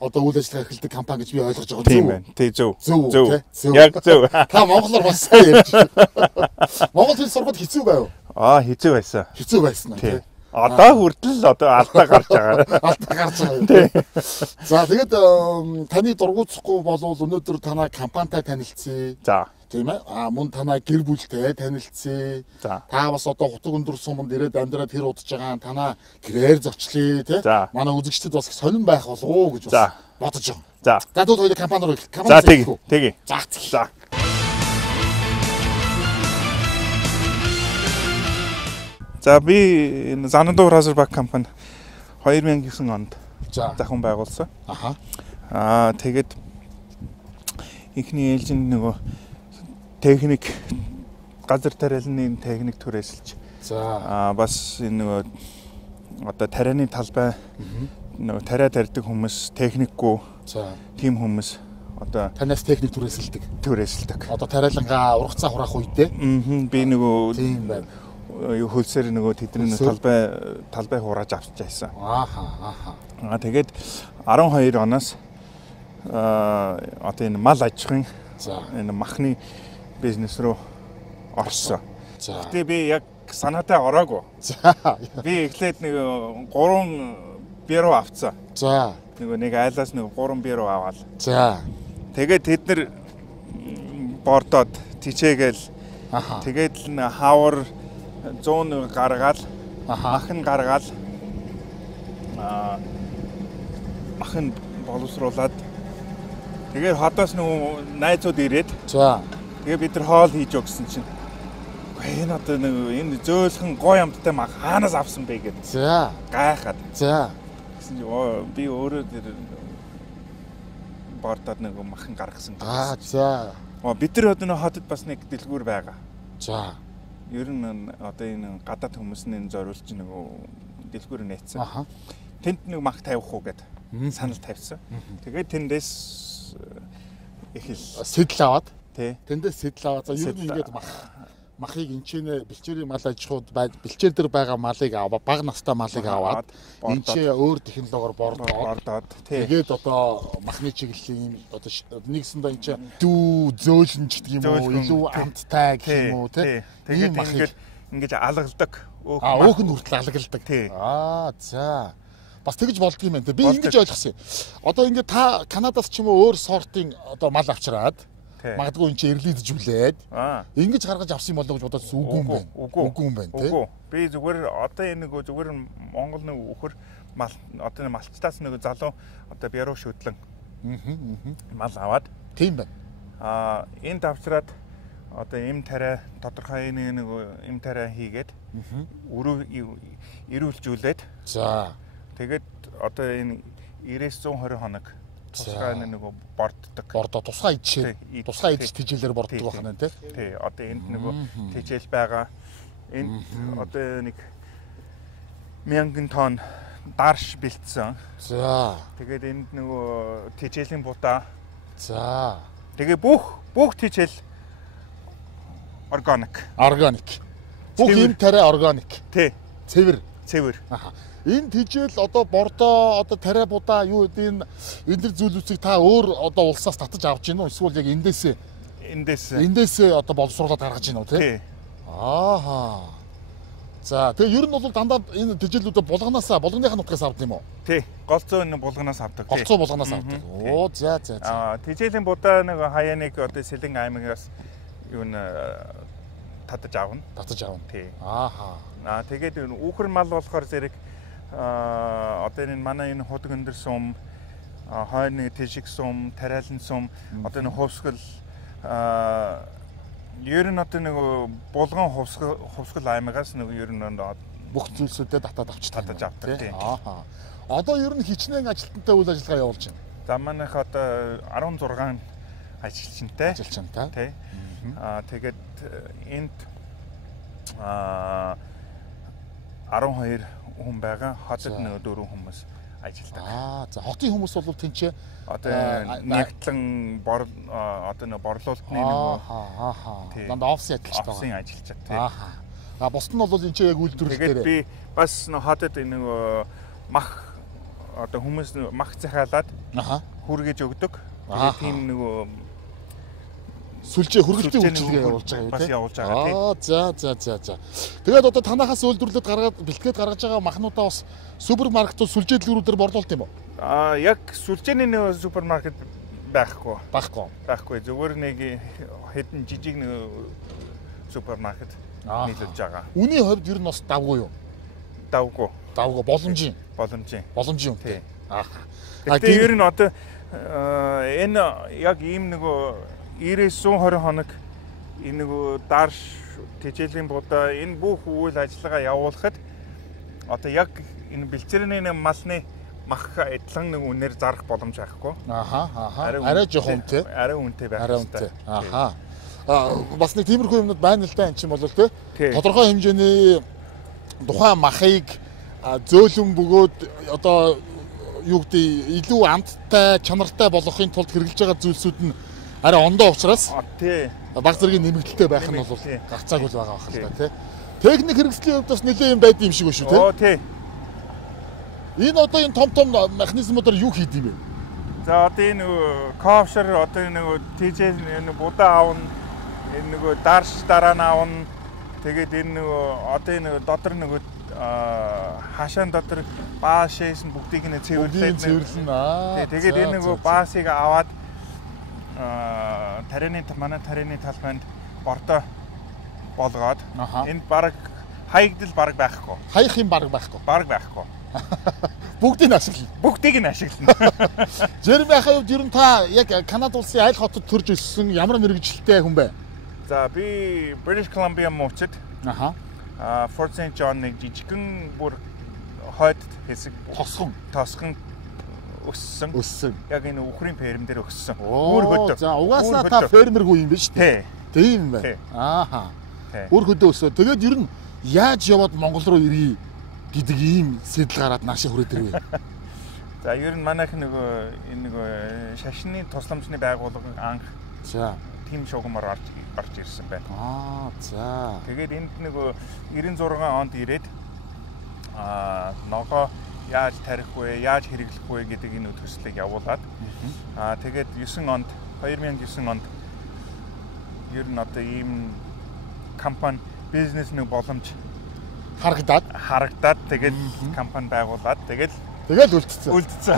одоо үйл ажиллагаа эрхэлдэг компани гэж би ойлгож байгаа. Тийм байна. Тий зөв. Зөв. Яг зөв. Та монголоор бас сайн ярьж байна. Монгол хэл сургууль хэцүү байв. Хэцүү байсан. Хэцүү байсан тий. Одоо хүртэл алдаа гарч байгаа. Алдаа гарч байгаа. За тэгээд таны дургуутсахгүй болвол өнөөдөр танай компанитай танилцъя. За. Тийм ээ. Мөн танай гэр бүлтэй танилцъя. За. Та бас одоо хутаг өндөр суманд ирээд амьдраад хэр удаж байгаа танаа гэрээр зочлие тий. Манай үзэгчдэд бас сонирн байх болов уу гэж бас бодож байгаа. За. За тэгвэл хоёул компани руу ирэх. За тэгье. За. За би энэ Занандуу Разербак компани 2009 онд захин байгуулсан. Тэгээд ихний ээлжинд нөгөө техник газар тариалны техник түрээсэлж. Бас энэ нөгөө одоо тарианы талбай нөгөө тариа тарьдаг хүмүүс, техникгүй. Тим хүмүүс одоо танаас техник түрээсэлдэг. Одоо тариалангаа ургацаа хураах үедээ. Би нөгөө тийм байна. Хөлсөр нөгөө тэдний талбай хурааж авч байсан. Тэгээд 12 оноос одоо энэ мал аж ахуйн энэ махны бизнес руу орсон. Гэтэ би яг санаатай ороогүй. Би эхлээд нэг 3 бюро авцсан. Нөгөө нэг айлаас нэг 3 бюро аваад. Тэгээд тэд нар бордоод тичээгээл тэгээд л хавар 100 гаргаад махан гаргаад махан боловсруулад тэгээд хотоос нөгөө найзууд ирээд тэгээд бид нар хоол хийж өгсөн чинь энэ одоо нэг энэ зөөлхөн гой амттай мах хаанаас авсан бэ гэдэг гайхаад би өөрөө тэр бордод нэг махан гаргасан бид нар одоо хотод бас нэг дэлгүүр байгаа. Ер нь одоо энэ гадаад хүмүүсний зориулж нэг дэлгүүр нээсэн. Тэнд нэг мах тавих уу гэд санал тавьсан. Тэгээд тэндээс их л сэтэл аваад тэндээс сэтэл аваад ер нь ингээд махыг энчэнэ бэлчээрийн мал аж ахуйд бэлчээр дээр байгаа малыг аваа бага настай малыг аваад энчээ өөр технологиор бордоод тэгээд одоо махны чиглэлийн одоо нэгсэндээ энчээ дүү зөөлнч гэдэг юм уу илүү амттай гэх юм уу тий тэгээд ингэж алгалдаг өөх нь хүртэл алгалдаг за бас тэгж болдго юм байна. Би ингэж ойлгосон юм. Одоо ингээд та Канадаас ч юм уу өөр сортын одоо мал авчираад магадгүй энэ чинь эрлийдэжүүлээд ингэж гаргаж авсан юм болоо гэж бодож үгүй юм байна. Үгүй юм байна тий. Би зүгээр одоо энэ нэг зүгээр Монгол нэг үхэр мал одоо нэг малчтаас нэг залуу одоо бяруу шүтлэн мал аваад тийм байна. Энд авчираад одоо эм тариа тодорхой нэг эм тариа хийгээд ирүүлжүүлээд тэгээд одоо энэ 90-120 хоног тусгай нэг борддог. Тусгай иж тижээлэр борддог байна тий. Тий, одоо энд нэг тижээл байгаа. Энд одоо нэг 1000 тонн дарш бэлдсэн. Тэгээд энд нөгөө тижээлийн будаа. Тэгээ бүх тижээл органик. Бүх юм тариа органик. Тий. Цэвэр. Энэ тижээл одоо бордоо одоо тариа будаа юу гэдэг энэ зүйлүүдийг та өөр одоо улсаас татаж авч гин үү эсвэл яг эндээсээ одоо боловсруулаад гаргаж гин үү тий. За тэгээ ер нь бол дандаа энэ тижээлүүдээ булганыхаа нутгаас авдаг юм уу? Тий. Голцоо энэ булганаас авдаг. Голцоо булганаас авдаг. За. Тижээлийн будаа нэг хаяа нэг одоо Сэлэн аймагаас юу н татаж авна. Тий. Тэгээд үүхэр мал болохоор зэрэг одоо энэ манай энэ худаг өндөр сум, хойны тишиг сум, тариалан сум, одоо энэ хувьсгал ер нь одоо нэг булган хувьсгал аймагаас нэг ер нь бүх зүйлсүүдэд татаж авдаг тийм. Одоо ер нь хичнээн ажилтнтай үйл ажиллагаа явуулж байна. За манайх одоо 16 ажилчинтай. Тий. Тэгээд энд 12 хүн байгаа. Хотод нэг 4 хүмүүс ажилладаг. За хотын хүмүүс бол тэнцээ одоо нэгтлэн одоо нэг борлуулалтны нэг дандаа офис ажиллаж байгаа. Офисын ажилчид тий. Бусд нь бол энэ яг үйлдвэрлэлээр. Тэгээд би бас хотод нэг мах одоо хүмүүс мах захиалаад хүргэж өгдөг. Тэгээд тийм нөгөө сүлжээ хүргэлтийн үйлчилгээ явуулж байгаа юм бас явуулж байгаа тийм. За. Тэгээд одоо танахаас үйлдвэрлээд гаргаад бэлтгээд гаргаж байгаа махнуудаа бас супермаркетууд сүлжээ дэлгүүрүүдээр борлуулалт юм уу? Яг сүлжээний нэг супермаркет байхгүй. Зүгээр нэг хэдэн жижиг нэг супермаркет нийлүүлж байгаа. Үний хувьд ер нь бас давгүй юу? Давгүй. Боломжийн. Тийм. Тэгээд ер нь одоо энэ яг ийм нөгөө 90-120 хоног энэ нөгөө дарш тэжээлийн будаа энэ бүх үйл ажиллагаа явуулахад одоо яг энэ бэлчээрний малны мах эдлэн нэг үнээр зарах боломж байхгүй. Арай жоохон үнэтэй. Арай үнэтэй байх хэрэгтэй. Бас нэг тиймэрхүү юмнууд байна л да энэ чинь бол тэ. Тодорхой хэмжээний тухайн махыг зөөлөн бөгөөд одоо юу гэдэг илүү амттай, чанартай болгохын тулд хэрэгжилж байгаа зүйлсүүд нь арай ондоо учраас баг зэргийн нэмэгдэлтэй байх нь бол гацаагүй л байгаа байх л да тий. Техник хэрэгслийн хувьд бас нэлээд юм байдаг юм шиг шүү тий. Энэ одоо энэ том механизмуудаар юу хийд юм бэ? За одоо энэ кофшер одоо энэ TJ энэ будаа аавна, энэ нөгөө дарш дараа нь аавна. Тэгээд энэ нөгөө одоо энэ дотор нөгөө хашаан дотор баас шээсэн бүгдийг нь цэвэрлээд тэгээд энэ нөгөө баасыг аваад манай тарианы талбайд бордоо болгоод энд баг хаягдл баг байхгүй. Хаях юм баг байхгүй. Бүгдийг нь ашиглана. Жерми ахаа хувьд ер нь та яг Канада улсын аль хотод төрж өссөн ямар мэргэжилтэй хүн бэ? За би British Columbia муучид Fort St. John нэг жижигхэн бүр хойд хэсэг тосхон өссөн. Яг энэ үхрийн ферм дээр өссөн. Өөр хөдөө. За угаасаа та фермергүй юм биш үү? Тийм байна. Өөр хөдөө өссөн. Тэгээд ер нь яаж яваад Монгол руу ирье гэдэг ийм сэтэл гараад наашаа хүрээд ирвэ. За ер нь манайх энэ нөгөө шашны тусламжны байгууллага анх тийм шугамар орж ирсэн байна. Тэгээд энд нөгөө 96 онд ирээд ногоо яаж тарих вэ, яаж хэрэглэх вэ гэдэг энэ төслийг явуулаад тэгээд 2009 онд ер нь одоо ийм компани бизнес нэг боломж харагдаад тэгээд компани байгуулад тэгээд үлдсэн.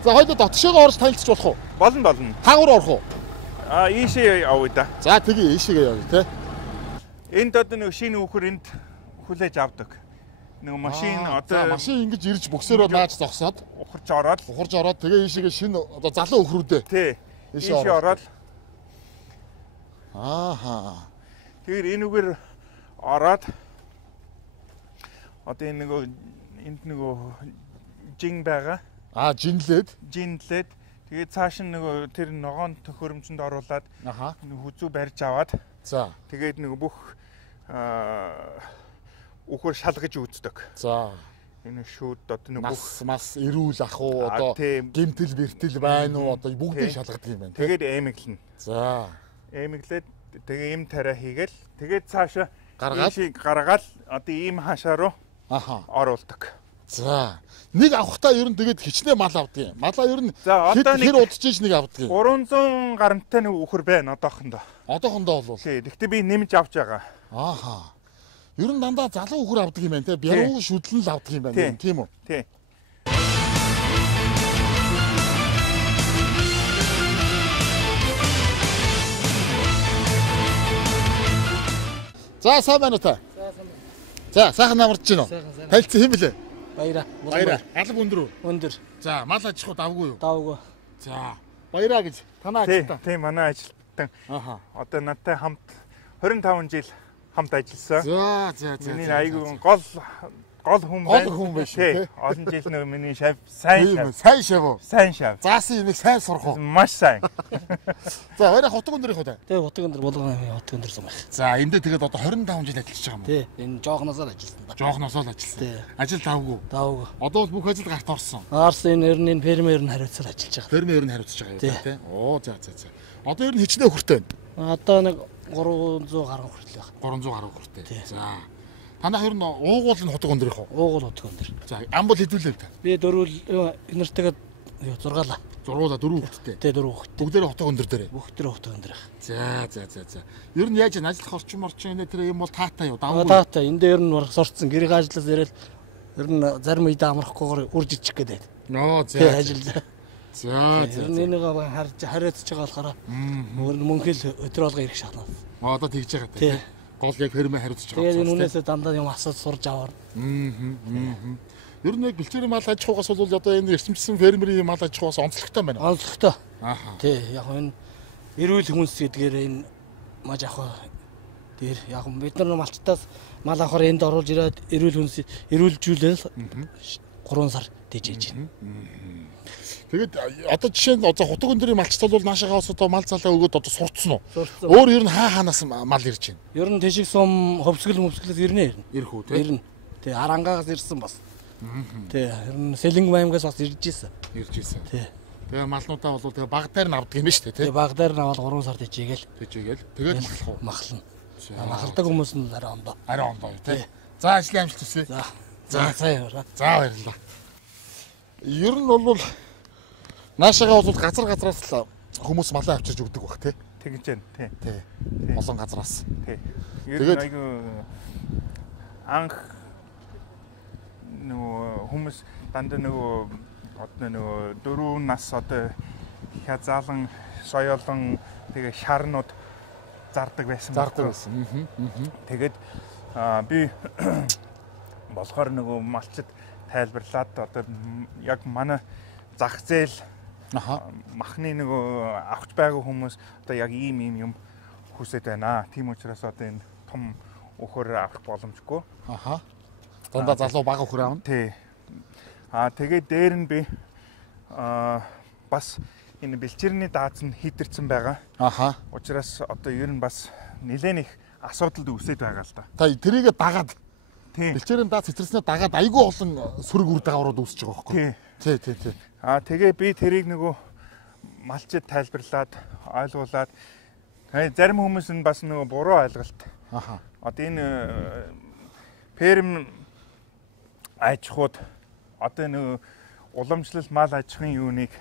За хоёул дотгошоо орж танилцж болох уу? Болно. Таагуур орох уу? Ийшээ явъя да. За тэгээ ийшээгээ явъя те. Энд одоо нэг шинэ үхэр энд хүлээж авдаг. Нэг машин одоо машин ингэж ирж бөксөөрөө нааж зогсоод ухарж ороод тэгээ ийшээгээ шинэ одоо залуу үхрүүдээ. Тий. Ийшээ ороод. Тэгэхээр энэгээр ороод одоо энэ энд нөгөө жин байгаа. Жинлээд. Тэгээд цааш нь нөгөө тэр ногоон төхөөрөмжөнд оруулаад хүзүү барьж аваад. За. Тэгээд нөгөө бүх үхэр шалгаж үздэг. За. Энэ шүүд одоо нөгөө бүх мас эрүүл ах уу одоо гэмтэл бэртэл байна уу одоо бүгдийг шалгадаг юм байна. Тэгээд эмэглэнэ. За. Эмэглээд тэгээ им тариа хийгээл тэгээд цаашаа гаргаад одоо ийм хаашаа руу оруулдаг. За. Нэг авахтаа ер нь тэгээд хичнээн мал авдаг юм. Малаа ер нь хэр удаж ич нэг авдаг юм. 300 гарантай нэг үхэр байна одоохондоо. Одоохондоо бол. Гэхдээ би нэмж авч байгаа. Ер нь дандаа залуу үхэр авдаг юм байна те. Бяруу шүдлэн л авдаг юм байна. Тийм үү? Тий. За сайн байна уу та? За сайхан намарч байна уу? Тайлцсан хэм блэ? Баяраа. Алба өндөр үү? Өндөр. За мал аж ахуй давгүй юу? Давгүй. За баяраа гэж танаа ажилтан. Тийм манай ажилтан. Одоо надтай хамт 25 жил хамт ажилласан. За. Миний айгүй гол хүн байна. Гол хүн биш үү? Олон жил нэг миний шав сайн шав. Заасан юмыг сайн сурах уу? Маш сайн. За хоёроо хотог өндөр их үү? Тэгээ хотог өндөр болгоо хотог өндөр сум байх. За эндээ тэгээд одоо 25 жил ажиллаж байгаа юм уу? Тий. Энэ жоохносоо л ажилласан да. Жоохносоо л ажилласан. Тий. Ажил давгүй. Одоо бол бүх ажил гарт орсон. Орсон энэ фермер нь хариуцаар ажиллаж байгаа. Фермер нь хариуцж байгаа юм тий. За. Одоо ер нь хичнээн хүртэй байна. Одоо нэг 300 гаруй хүртэл байх. 300 гаруй хүртэй. За. Танах ер нь уугуулын хотог өндөр их үү? Уугуул утга өндөр. За ам бол хэдүүлээ та. Би дөрвөл энэртэйгээ зургаалаа. Зургуулаа 4 хүүхэдтэй. Тэ 4 хүүхэд. Бүгдээ хотог өндөр дээр. Бүх төр утга өндөр. За. Ер нь яаж ажиллах орчин морчин энэ тэр юм бол таатай юу? Давгүй. Таатай. Энд дээр нь сурцсан гэрээ ажиллаж ирэл ер нь зарим үед амрахгүйгээр урж ичих гээд. Ноо за. Тэ ажиллаа. За. Энийг харж хариуцж байгаа болохоор мөнхөл өдөр болго ирэх шахнаа. Одоо тэгж байгаа та. Гол яг хэрмээ хариуцж байгаа. Тэгээд энэ үнээсээ дандаа юм асууж сурж аваар. Ер нь яг бэлчээрийн мал аж ахуйгаас бол одоо энэ эрчимчсэн фермерийн мал аж ахуйгаас онцлогтой байна. Онцлогтой. Ааха. Тий, яг энэ эрүүл хүнс гэдгээр энэ маж ахуй дээр яг бид нар малчтаас мал авахаар энд оруулж ирээд эрүүл хүнс эрүүлжүүлэл 3 сар дижээж байна. Тэгээд одоо жишээ нь одоо хутаг өндөрийн малчтал бол наашаагаас одоо мал залаа өгөөд одоо сурцсан уу? Сурцсан. Өөр ер нь хаанаас мал ирж байна? Ер нь тэшиг сум хөвсгөлөөс ирнэ. Ирэх үү те? Ирнэ. Тий, Арангаас ирсэн бас. Тий, ер нь Сэлэнг баймгаас бас ирж ирсэн. Ирж ирсэн. Тий. Тэгээ малнуудаа бол тэгээ баг дээр нь авдаг юм ба шүү дээ тий. Баг дээр нь аваад 3 сар дижээгээл. Дижээгээл. Тэгээд махлах уу? Махлна. Махалдаг хүмүүс нь арай ондоо. Арай ондоо тий. За ажлын амжилт хүсье. За баярлалаа. За баярлалаа. Ер нь бол наашаага бол газраас л хүмүүс малаа авчирж өгдөг баг тий. Тэгж जैन тий. Олон газраас. Тий. Ер нь айгүй анх нөгөө хүмүүс дандаа нөгөө одоо нөгөө 4 нас одоо хязаалан соёолон тэгээ шарнууд зардаг байсан. Тэгээд би болохоор нөгөө малчид тайлбарлаад одоо яг манай зах зээл махны нөгөө авч байгаа хүмүүс одоо яг ийм юм хүсэж байна. Тийм учраас одоо энэ том өхөр авах боломжгүй. Дандаа залуу бага өхөр аавна. Тий. Тэгээд дээр нь би бас энэ бэлчээрний дааз нь хитэрсэн байгаа. Учираас одоо ер нь бас нэлээд их асуудалд үсээд байгаа л да. Та тэрийгэ дагаад тий. Бэлчээрийн дааз хитэрснээ дагаад айгүй олон сөрөг үр дагаврууд үүсэж байгаа байхгүй. Тий. Тэгээ би тэрийг нөгөө малчид тайлбарлаад ойлгуулад зарим хүмүүс нь бас нөгөө буруу ойлголт. Одоо энэ ферм аж ахуйд одоо нөгөө уламжлал мал аж ахуйн юуныг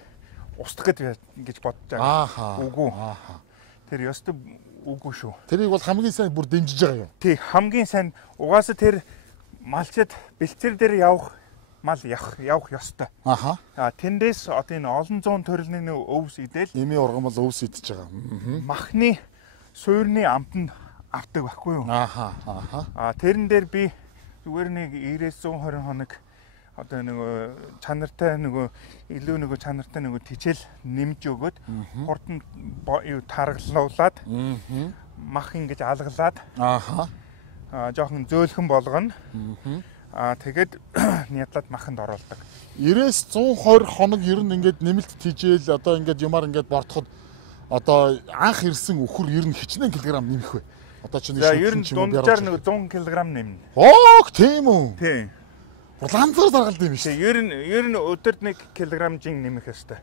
устгах гэж бодож байгаа. Үгүй. Тэр ёстой үгүй шүү. Тэрийг бол хамгийн сайн бүр дэмжиж байгаа юм. Тий, хамгийн сайн угаасаа тэр малчид бэлчээр дээр явах мал явах ёстой. Тэндээс одоо энэ олон зуун төрлийн өвс идэл эмийн урган бол өвс идэж байгаа. Махны суурны амтанд авдаг байхгүй юу? Тэрэн дээр би зүгээр нэг 90-120 хоног одоо нөгөө чанартай нөгөө илүү нөгөө чанартай нөгөө тижэл нэмж өгöd хурдан юу таргалуулад мах ингэж алгалаад жоохон зөөлхөн болгоно. Тэгээд нядлаад маханд оруулдаг. 90-120 хоног ер нь ингээд нэмэлт тижэл одоо ингээд юмар ингээд бортоход одоо анх ирсэн өхөр ер нь хичнээн килограмм нэмэх вэ? Одоо чи нэг ер нь дунджаар нэг 100 кг нэмнэ. Тийм үү? Тийм. Улаанцаар заргалд юм шүү. Ер нь өдөрт 1 кг жин нэмэх ёстой.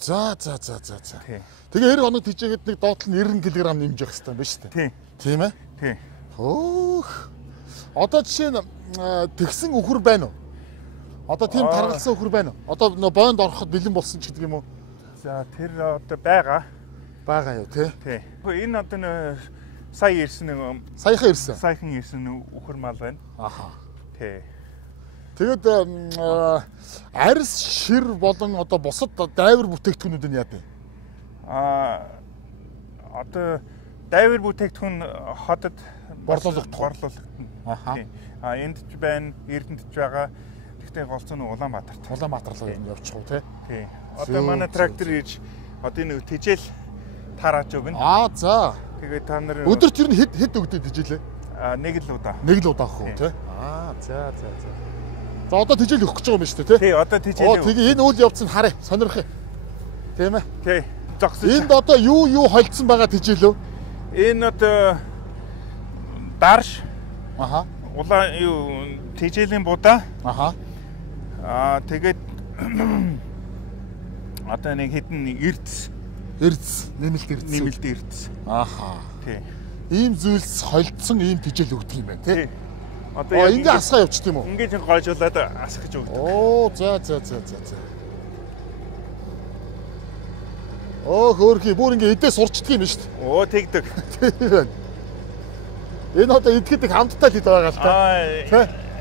За. Тэгээ 20 хоног тижээгээд нэг доотлол нь 90 кг нэмж явах ёстой юм байна шүү дээ. Тийм ээ? Тийм. Одоо жишээ нь тэгсэн өхөр байна уу? Одоо тийм таргалсан өхөр байна уу? Одоо нөө бойнд ороход бэлэн болсон ч гэдэг юм уу? За тэр одоо байгаа. Байгаа юу тий? Тий. Энэ одоо сая ирсэн саяхан ирсэн өхөр мал байна. Тий. Тэгээд арьс шир болон одоо бусад дайвар бүтээгдэхүүнүүд нь яа вэ? Одоо дайвар бүтээгдэхүүн хотод борлуулах. Энд ч байна, Эрдэнэт ч байгаа. Гэхдээ голцоо нь Улаанбаатарт. Улаанбаатар руу явчих уу тий. Одоо манай трактор ирж одоо энэ тижэл тарааж өгнө. За. Тэгээд та нар өдөрт ер нь хэд өгдөг тижэлээ? Нэг л удаа. Нэг л удаа ах уу тий? За. За одоо тижэл өгөх гэж байгаа юм шүү дээ тий? Тий, одоо тижэл. Тэгээ энэ үйл явц нь харъя, сонирхъя. Тийм ээ? Тий. Зогсож. Энд одоо юу холдсон байгаа тижэл үү? Энэ одоо дарш. Улаан юу тижэлийн будаа. Тэгээд одоо нэг хэдэн эрдэс нэмэлт эрдэс. Тий. Ийм зүйлс холдсон ийм тижэл өгдөг юм байна тий. Одоо ингээ асгаа явчих тийм үү? Ингээд гойжуулаад асгаж өгдөг. Оо за. Оо хөөрхий бүр ингээ эдээ сурчдаг юм шүү дээ. Оо тэгдэг. Тийм байна. Энэ одоо идэхэд их хамттай л хэд байгаа л та.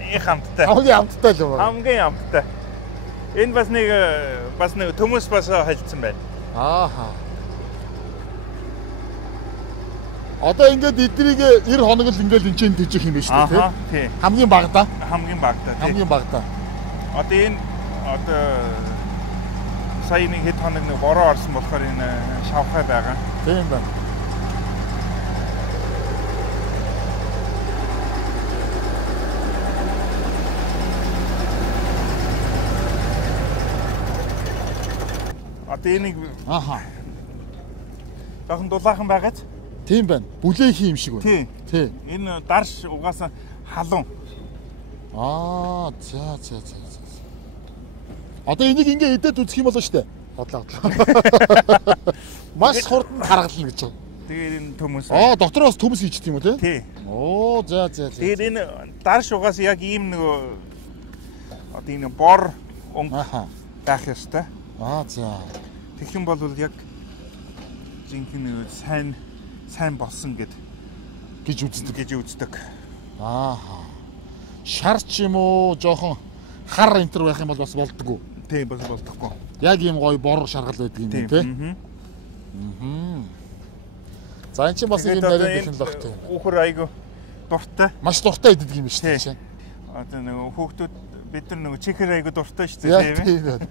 Их хамттай. Хамгийн хамттай л байна. Хамгийн хамттай. Энэ бас нэг төмөс бас хайлтсан байна. Ааха. Одоо ингээд эднийг 90 хоног л ингээд энэ ч төжих юм байна шүү дээ тийм. Хамгийн багадаа. Хамгийн багадаа тийм. Хамгийн багадаа. Одоо энэ сая нэг хэд хоног нэг бороо орсон болохоор энэ шавхай байгаа. Тийм байна. Одоо энийг дахин дулаахан байгаад. Тийм байна. Бүлээх юм шиг байна. Тийм. Энэ дарш угаасаа халуун. За. Одоо энийг ингээ идээд үзэх юм болоо шүү дээ. Бодлоо. Маш хурдан харгална гэж байна. Тэгээд энэ төмөс. Дотроос төмөс хийчт юм уу те? Тий. За. Тэгээд энэ дарш угаасаа яг ийм нөгөө одоо энэ бор өнгө байх ёстой. За. Тэгэх юм бол яг жинхэнэ сайн болсон гэж үздэг. Шар ч юм уу жоохон хар энтер байх юм бол бас болдгоо. Тийм бас болдохгүй. Яг ийм гоё бор шаргал байдаг юм тий. За энэ чинь бас ийм нарийн технологи. Хүүхэр айгу дуртай. Маш дуртай иддэг юм шүү дээ. Одоо нөгөө хүүхдүүд бид нар нөгөө чихэр айгу дуртай шүү дээ тийм байна.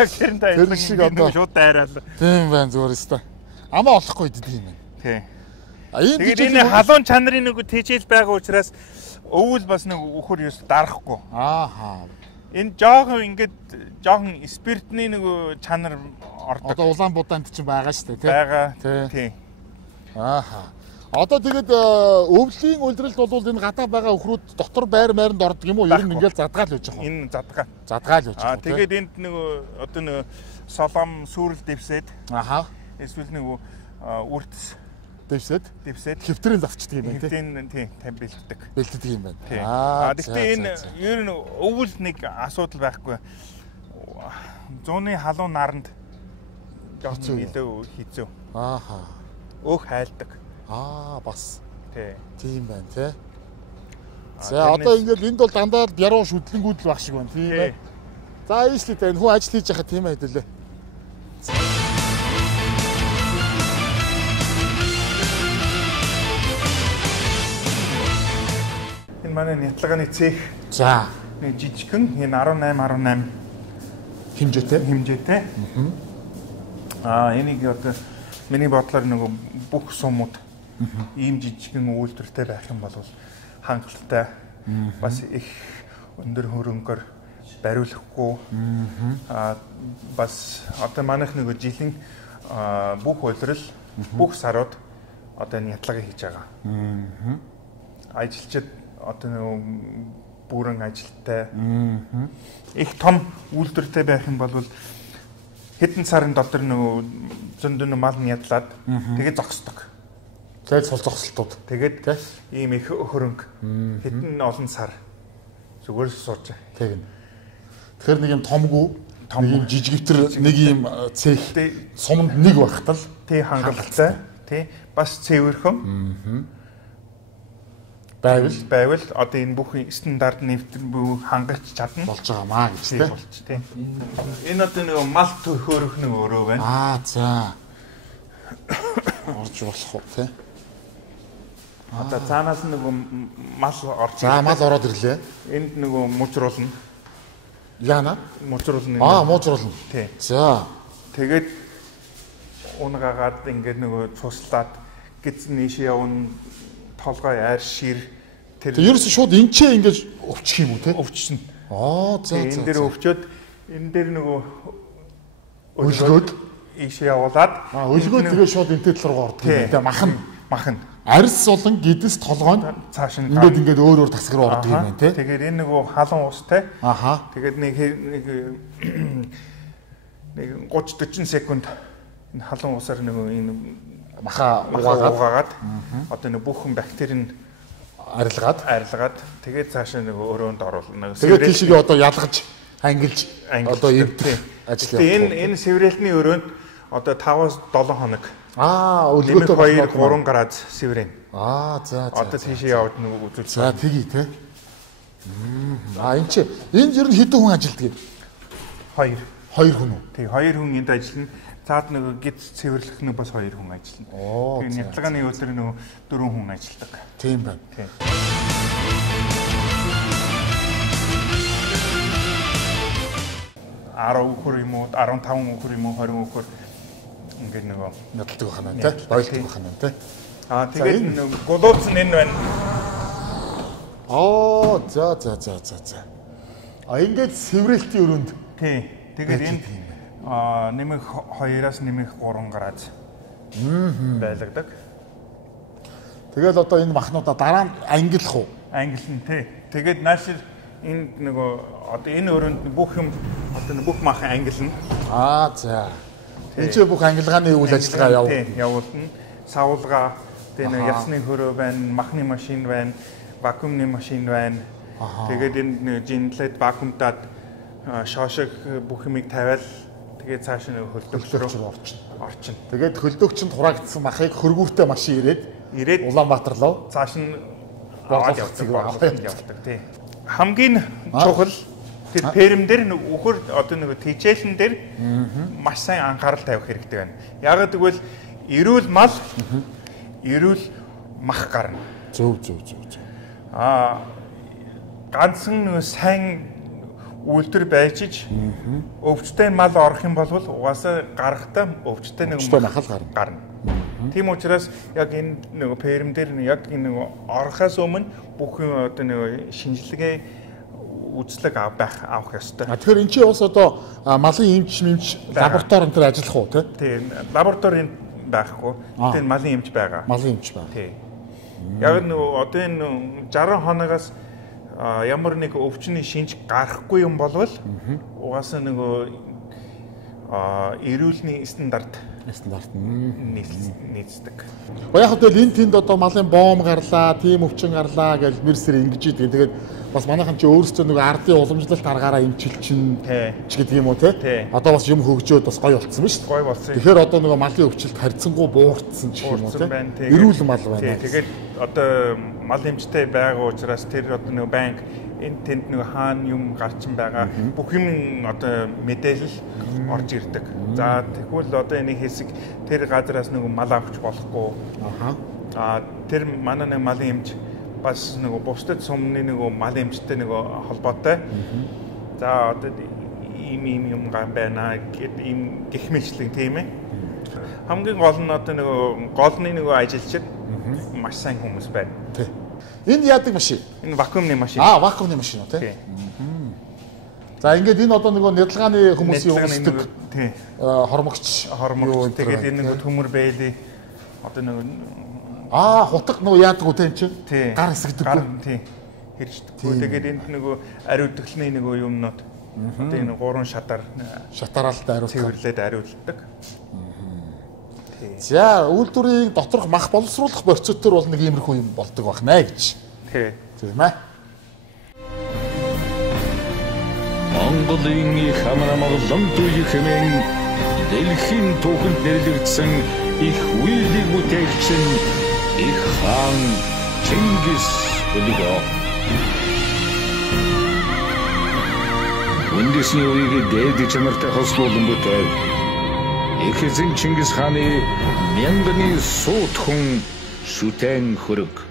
Яг тэрэн тайлбар шууд дайраал. Тийм байна зүгээр өстой. Амаа олохгүй иддэг юм байна. Тийм. Тэгээд энэ халуун чанарын нөгөө тэжээл байгаа учраас өвөл бас нэг үхэр ёс дарахгүй. Энэ жоохон спиртний нөгөө чанар ордог. Одоо улаан будаанд ч байгаа шүү дээ тий. Байгаа. Тийм. Одоо тэгээд өвлийн улиралд бол энэ гадаа байгаа өхрүүд дотор байранд ордог юм уу? Ер нь ингээл задгаал байж байгаа. Энэ задгаал. Задгаал байж байгаа. Тэгээд энд нөгөө одоо нөгөө солом сүрэл дэвсээд. Эсвэл нөгөө үрдэс дэвсээд хэвтрийн завчдаг юм байна тий. Тийм бэлддэг. Бэлддэг юм байна. Гэхдээ энэ ер нь өвөл нэг асуудал байхгүй. Зууны халуун наранд жоохон илүү хийцүү. Өөх хайлдаг. Бас. Тийм байна тий. За одоо ингээд энд бол дандаа яруу шүтлэнгүүд л баг шиг байна тийм ээ. За ийшлээ энэ хүн ажил хийж яхаа тийм ээ хэдүүлээ. Энэ манай нятлагын цех. За. Нэг жижигхэн энэ 18 хэмжээтэй. Энийг одоо миний бодлоор нөгөө бүх сумууд ийм жижигхэн үйлдвэртэй байх юм бол хангалттай бас их өндөр хөрөнгөөр бариулахгүй бас одоо манайх нөгөө жилийн бүх улирал бүх сарууд одоо нятлага хийж байгаа. Ажилчид одоо нөгөө бүрэн ажилттай их том үйлдвэртэй байх юм бол хэдэн сарын дотор нөгөө зөндөн мал нятлаад тэгээд зогсдог. Тэгээд сул зогсолтууд. Тэгээд ийм их хөрөнгө хэдэн олон сар зүгээр сууж. Тэгэхээр нэг юм томгүй нэг юм жижигвтер нэг юм цех суманд нэг багтал тий хангалттай тий бас цэвэрхэн байвал одоо энэ бүх стандарт нэвтрэн бүх хангаж чадна болж байгаа маа гэж тий. Энэ одоо нэг мал төрхөөрөх нэг өөрөө байна. За. Орж болох уу тий. Одоо цаанаас нэг мал орж. За мал ороод ирлээ. Энд нэг мужруулна. Яана? Мужруулна. Мужруулна. Тий. За. Тэгээд унгагаад ингээд нөгөө цуслаад гиз нийшээ явна толгой айр шир тэр ерөөсөө шууд энчээ ингэж өвчих юм уу те? Өвчнө. За. Энэ дээр өвчөөд энэ дээр нөгөө өлгөөд ийшээ явуулаад өлгөөд тэгээ шууд энтэй тал руу ордог юм те махан. Арьс болон гидс толгойн цааш нь ингээд өөр тасаг руу ордог юм байна те. Тэгээд энэ нөгөө халуун устай. Тэгээд нэг 30-40 секунд энэ халуун усаар нөгөө энэ маха угаагаад одоо нэг бүх бактери нь арилгаад тэгээд цаашаа нэг өрөөнд оруулна. Тэгээд тийшээ одоо ялгаж ангилж одоо эвдэх ажил. Энэ сэврэлтний өрөөнд одоо 5-7 хоног. Өлгөөтэй 2-3 градус сэврэн. За. Одоо тийшээ яваад нэг үзүүл. За тэгье те. Энд чи энд ер нь хэдэн хүн ажилладаг юм? 2 хүн үү? Тий, 2 хүн энд ажиллана. Цаад нэг гид цэвэрлэх нэг бас 2 хүн ажиллана. Тэгээд нягтлагын өдөр нэг 4 хүн ажилладаг. Тийм байна. Тий. 10 өдөр юм уу, 15 өдөр юм уу, 20 өдөр ингээд нэг яддаг байна те. Бойлдог байна те. Тэгээд нэг гудууц нь энэ байна. За. Ингээд сэврэлтийн өрөөнд. Тий. Тэгээд энэ нэмэх 2-аас нэмэх 3 градус байлгадаг. Тэгэл одоо энэ махнуудаа дараа нь ангилах уу? Ангилна тий. Тэгээд нааш энэ нөгөө одоо энэ өрөөнд бүх юм одоо бүх мах ангилна. За. Энд ч бүх ангилгааны үйл ажиллагаа явуулна. Савуулга, тэгээ нэг ясны хөрөө байна, махны машин байна, вакуумны машин байна. Тэгээд энэ жинлээд вакуумтаад шоошиг бүх юмыг тавиал тэгээд цааш нэг хөлдөгч рүү орчин. Тэгээд хөлдөгчөнд хураагдсан махыг хөргүүртэй машин ирээд Улаанбаатар руу цааш нь явдаг тий. Хамгийн чухал тэр перм дээр үхэр одоо нэг тийчэлэн дээр маш сайн анхаарал тавих хэрэгтэй байна. Яг гэвэл эрүүл мал эрүүл мах гарна. Зөв. Ганцхан нэг сайн үйлдвэр байж өвчтэй мал орох юм бол угаасаа гарахтаа өвчтэй нэг мах гарна. Тийм учраас яг энэ нэг перм дээр яг энэ нэг орохоос өмнө бүх одоо нэг шинжилгээ үзлэг авах ёстой. Тэгэхээр эн чинь бас одоо малын эмч лаборатори энэ ажиллах уу тийм лаборатори байхгүй. Тэгээд малын эмч байгаа. Тийм. Яг нэг одоо энэ 60 хоногоос ямар нэг өвчний шинж гарахгүй юм болвол угаасаа нөгөө эрүүлний стандарт нийцдэг. Яг хэвэл энэ тэнд одоо малын боом гарлаа, тийм өвчин гарлаа гэж мэрсэр ингэж идэг. Тэгээд бас манайхан ч өөрсдөө нөгөө ардын уламжлалт аргаараа эмчилчин ч гэдэг юм уу те. Одоо бас юм хөгжөөд бас гоё болцсон ба шүү дээ. Гоё болсон. Тэгэхээр одоо нөгөө малын өвчлөлт харьцангуй буурсан ч юм уу те. Эрүүл мал байна. Тэгээд одоо мал эмчтэй байгаа учраас тэр одоо нөгөө банк энэ тэнд нөгөө хаана юм гарчин байгаа бүх юм одоо мэдээлэл орж ирдэг. За тэгвэл одоо энэ хэсэг тэр газараас нөгөө мал авч болохгүй. Тэр манай нэг малын эмч бас нөгөө бусдад сумны нөгөө мал эмчтэй нөгөө холбоотой. За одоо ийм юм байна гэд ийм гихмэлчлэг тийм ээ. Хамгийн гол нь одоо нөгөө голны нөгөө ажилчид маш сайн хүмүүс байна. Тий. Энэ яадаг машин? Энэ вакуумны машин. Вакуумны машин уу тий. За ингээд энэ одоо нөгөө нядалгааны хүмүүсийн өмсдөг тий. Хормогч. Тэгээд энэ нөгөө төмөр бэйли одоо нөгөө хутаг нөгөө яадаг уу тий энэ чинь? Гар хэсэгдэг. Тий. Хэрждэг. Тэгээд энэ нөгөө ариутгахны нөгөө юмнууд одоо энэ 3 шатараалт цэвэрлээд ариулдаг. За үйлдвэрийн доторх мах боловсруулах процедур бол нэг иймэрхүү юм болдог байна гэж. Тийм ээ. Монголын их хамаамаглан туй хэмээн дэлхийн түүхэнд нэрлэгдсэн их үйлдвэр бүтээгч их хаан Чингис Улиго. Үндэсний үеийг дээд чанартай хослуулан бүтээв. Их эзэн Чингис хааны мянганы суут хүн шүтэн хөрөг.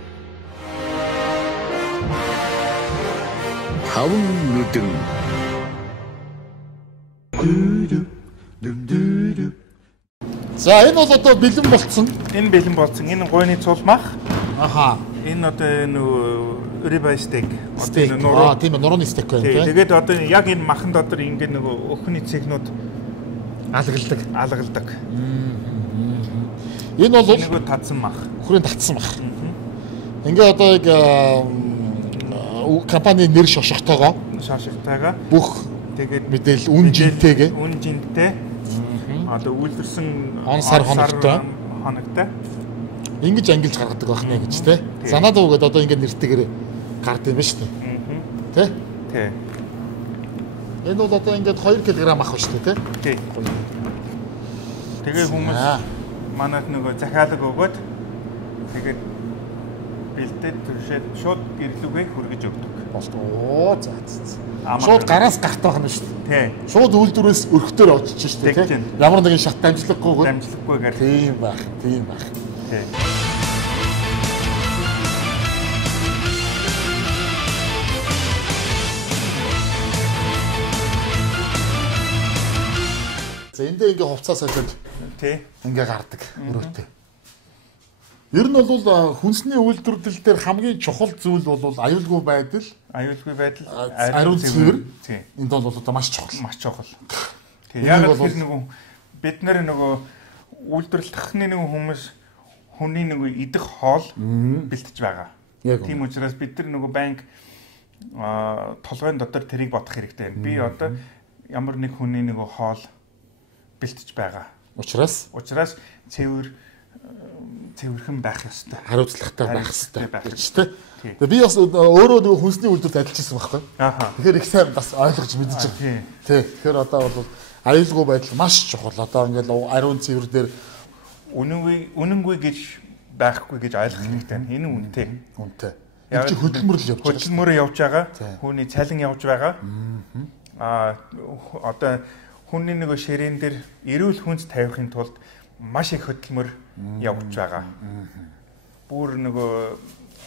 Хавн нүдэн. За энэ бол одоо бэлэн болцсон. Энэ бэлэн болцсон. Энэ гойны цулмах. Энэ одоо нөгөө ribeye steak. Тийм ээ нурууны стейк байна тийм. Тэгээд одоо яг энэ махан дотор ингээд нөгөө өхний цэгнүүд алгалдаг. Энэ бол нөгөө татсан мах. Хүрээнд татсан мах. Ингээ одоо яг компани нэр шошготойгоо бүх тэгээд мэдээлэл үн жинтэйгээ одоо үйлдвэрсэн он сар хоногтой Ингэж ангилж гаргадаг байх нэ гэж те. Санадуу гэдэг одоо ингэ нэртэйгээр гард юм шүү дээ. Тэ? Тий. Энэ бол одоо ингээд 2 кг ах ба шүү дээ, тий. Тэгээ хүмүүс манайд нөгөө захиалга өгөөд тэгээд бэлдээд туршаад шууд гэрлүүгээ хүргэж өгдөг. Оо за. Шууд гараас гарт байх нь шүү дээ. Тий. Шууд үйлдвэрээс өрхтөр очиж шүү дээ, тий. Ямар нэгэн шат дамжлаггүйгээр. Дамжлаггүйгээр. Тийм байх. Тий. За эндээ ингээ хувцас солиод тий. ингээ гардаг өрөөтэй. Ер нь бол хүнсний үйлдвэрлэл дээр хамгийн чухал зүйл бол аюулгүй байдал, ариун цэвэр. Энд бол одоо маш чухал. Маш чухал. Тий. Яг л нөгөө бид нар нөгөө үйлдвэрлэхний нөгөө хүмүүс хүний нөгөө идэх хоол бэлтэж байгаа. Тийм учраас бид нар нөгөө банк толгойн дотор тэрийг бодох хэрэгтэй. Би одоо ямар нэг хүний нөгөө хоол бэлтэж байгаа. Учраас цэвэрхэн байх ёстой. Хариуцлагатай байх ёстой гэж тэ. Тэгээ би бас өөрөө нөгөө хүнсний үйлдвэрт ажиллаж байсан байхгүй. Тэгэхээр их сайн бас ойлгож мэдэж байна. Тий. Тэгэхээр одоо бол аюулгүй байдал маш чухал. Одоо ингээл ариун цэвэр дээр үнэнгүй гэж байхгүй гэж ойлгох хэрэгтэй. Энэ үнэтэй. Үнэтэй. Яг чи хөдөлмөр л явж байгаа. Хөдөлмөр явж байгаа. Хүний цалин явж байгаа. Одоо хүний нөгөө ширээн дээр эрүүл хүнс тавихын тулд маш их хөдөлмөр явж байгаа. Бүр нөгөө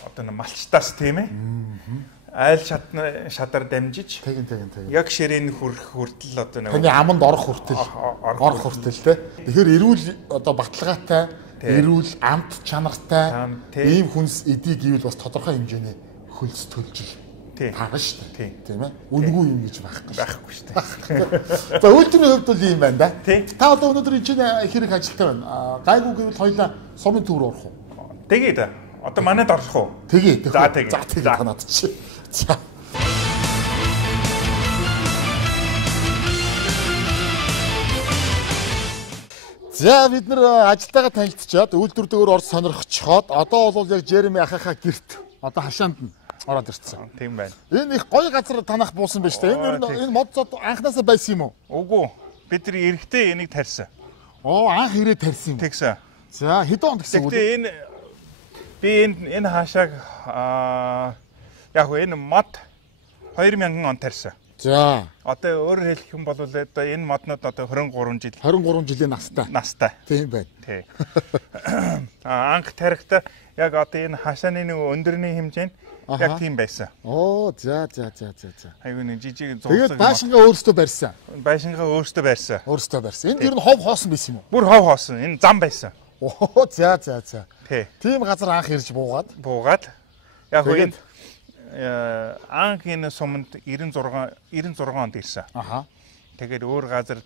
одоо малчтаас тийм ээ. Айл шадар дамжиж. Яг ширээн хүртэл одоо нөгөө таны аманд орох хүртэл те. Тэгэхээр эрүүл одоо баталгаатай, эрүүл амт чанартай ийм хүнс эдий гэвэл бас тодорхой хэмжээний хөлс төлжил таарна шүү дээ. Тийм ээ. Үнгүй юм гэж байхгүй шүү дээ. За үйлдвэрийн хувьд бол ийм байна да. Та одоо өнөөдөр энэ чинь хэрэг ажилтаа байна. Гайгүй гэвэл хоёлаа сумын төв рүү орох уу? Тэгээд одоо манайд орох уу? Тэгээд. За тэгээд. За тэгээд танаад чи. За. За бид нэр ажилтайгаа танилцчаад үйлдвэр дээр орж сонирхчоод одоо бол яг Жереми ахыхаа гэрт одоо хашаанд нь ороод ирсэн. Тийм байна. Энэ их гоё газар танах буусан байж та. Энэ мод зод анханасаа байсан юм уу? Үгүй. Бид нар эрэхтэй энийг тарьсан. Анх ирээд тарьсан юм. Тэгсэн. За хэдэн онд гэсэн үг? Гэтэ энэ хаашааг яг энэ мод 2000 он тарьсан. За. Одоо өөрөөр хэлэх юм бол одоо энэ моднод одоо 23 жилийн настай. Тийм байна. Тий. Анх тарихтаа яг одоо энэ хашааны нэг өндөрний хэмжээнд яг тийм байсан. За. Айгүй нэг жижиг зурсан. Тэгээд байшингаа өөрөөсөө барьсан. Өөрөөсөө барьсан. Энд ер нь хов хоосон байсан юм уу? Бүр хов хоосон. Энэ зам байсан. За. Тий. Тийм газар анх ирж буугаад. Яг энэ анх энэ суманд 96 онд ирсэн. Тэгээд өөр газар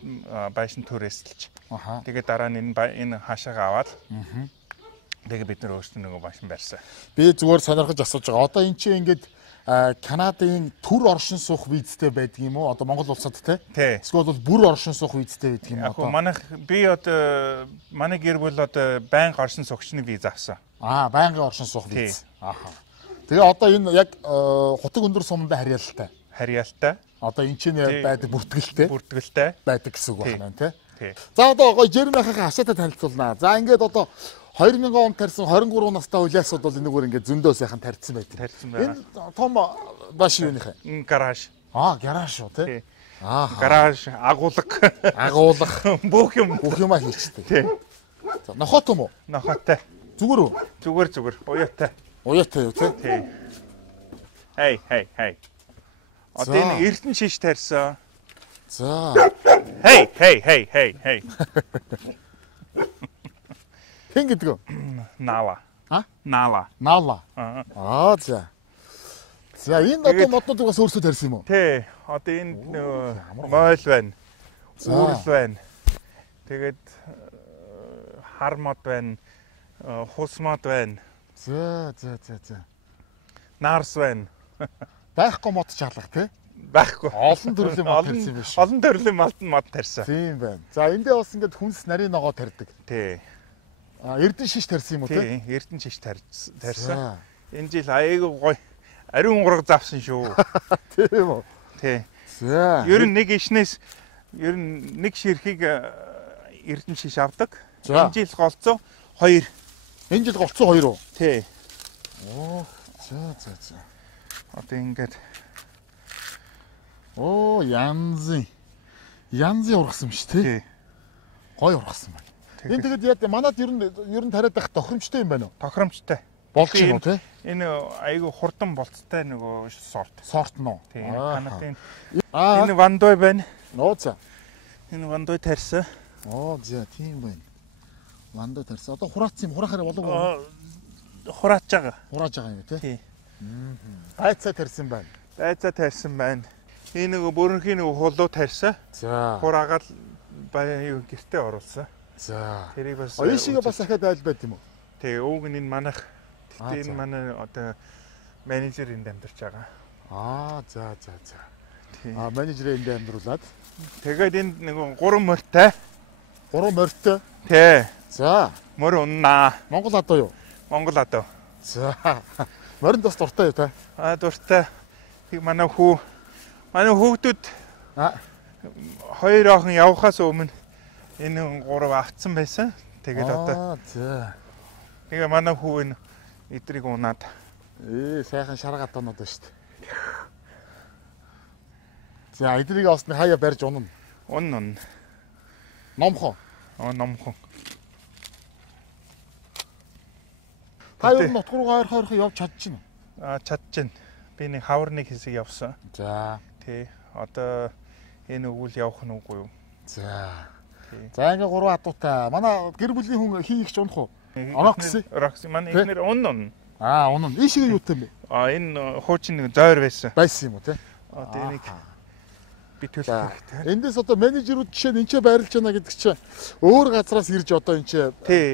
байшин төрөөсөлж. Тэгээд дараа нь энэ хашаага аваад. Тэгээд бид нар өөрсдөө нөгөө машин барьсан. Би зүгээр сонирхож асууж байгаа. Одоо эн чинь ингээд Канадын төр оршин суух визтэй байдаг юм уу? Одоо Монгол улсад те? Эсвэл бол бүр оршин суух визтэй байдаг юм уу? Би одоо манай гэр бүл одоо байнга оршин суугчны виз авсан. Байнгын оршин суух виз. Тэгээ одоо энэ яг хутаг өндөр суманд харьяалтай. Одоо эн чинь байдаг бүртгэлтэй байдаг гэсэн үг байна те. За одоо гоё Жереми ахыхаа хашаатай танилцуулнаа. За ингээд одоо 2000 онд тарьсан 23 настай улиасууд бол энэгээр ингээд зөндөө сайхан тарьсан байдаг. Энэ том баш юуных? Гараж. Гараж шүү тий. Гараж, агуулга бүх юм хийчихдэг. Тий. За нохот юм уу? Нохоттой. Зүгээр үү? Зүгээр. Уяатай. Уяатай юу тий? Тий. Хей. Одоо энэ эрдэнэ шиш тарьсан. За. Хей. Хэн гэдэг вэ? Наала. За. За энэ одоо моднуудыг бас өөрсдөө тарьсан юм уу? Тий. Одоо энэ мойл байна. Үүрэл байна. Тэгээд хар мод байна. Хус мод байна. За. Нарс байна. Байхгүй мод чалах тий? Байхгүй. Олон төрлийн мод тарьсан юм биш үү? Олон төрлийн мод тарьсан. Тийм байна. За эндээ бас ингээд хүнс нарийн ногоо тарьдаг. Тий. Эрдэнэ шиш тарьсан юм уу те? Тийм, Эрдэнэ шиш тарьсан. Энэ жил аягүй гоё ариун ураг завсан шүү. Тийм үү? Тий. За. Ер нь нэг ишнээс ер нь нэг ширхийг Эрдэнэ шиш авдаг. За. Энэ жил голцоо 2. Энэ жил голцоо 2 уу? Тий. Оо. За. Одоо ингээд янзын ургасан юм шүү те. тий. Гой ургасан байна. Энэ тэгээд яа манад ер нь тариад байх тохиромжтой юм байна уу? Тохиромжтой. Болж юм уу те? Энэ айгүй хурдан болцтой нөгөө сорт. Сорт нь уу? Тийм. Канадын энэ вандой байна. Ноо за. Энэ вандой тарьсан. За тийм байна. Вандой тарьсан. Одоо хураацсан юм. Хураахаар болов. Хурааж байгаа. Хурааж байгаа юм те. Тий. Байцаа тарьсан байна. Байцаа тарьсан байна. Энэ нөгөө бүрэнхийн нөгөө хулуу тарьсан. За. Хураагаад юу гэртээ оруулсан. За. Тэрийг бас Оёшига бас ахаад айл байт юм уу? Тий, ууг нь энэ манайх. Тэгтээ энэ манай одоо менежер энд амьдарч байгаа. За. Тий. Менежер энд амьдруулад. Тэгээд энд нэг 3 морьтой. 3 морьтой. Тий. За. Морь уннаа. Монгол адуу юу? Монгол адуу. За. Моринд бас дуртай юу та? Дуртай. Тэг манай хүүхдүүд 2 охин явхаас өмнө энэ 3 авцсан байсан. Тэгээд одоо за. тэгээ манай хүү энэ эдрийг унаад. Сайхан шаргат оноод байна шүү дээ. За эдрийг осны хаяа барьж унана. Унна. Номхон. Номхон. Та юу нутг руугаа ойрхон явж чадчихна. Чадчихна. Би нэг хаварныг хэсэг явсан. За. Тий. Одоо энэ өгүүл явах нь үгүй юу? За. За ингээ 3 адуутай. Манай гэр бүлийн хүн хийх ч унах уу? Рокси. Манай эхнэр унна. Унна. Ийшээ юутай юм бэ? Энэ хуучин нэг зойр байсан. Байсан юм уу те? Одоо энийг би төлөх хэрэгтэй. Эндээс одоо менежерүүд жишээ нь энэ ч байрлаж байна гэдэг чинь өөр газраас ирж одоо энэ ч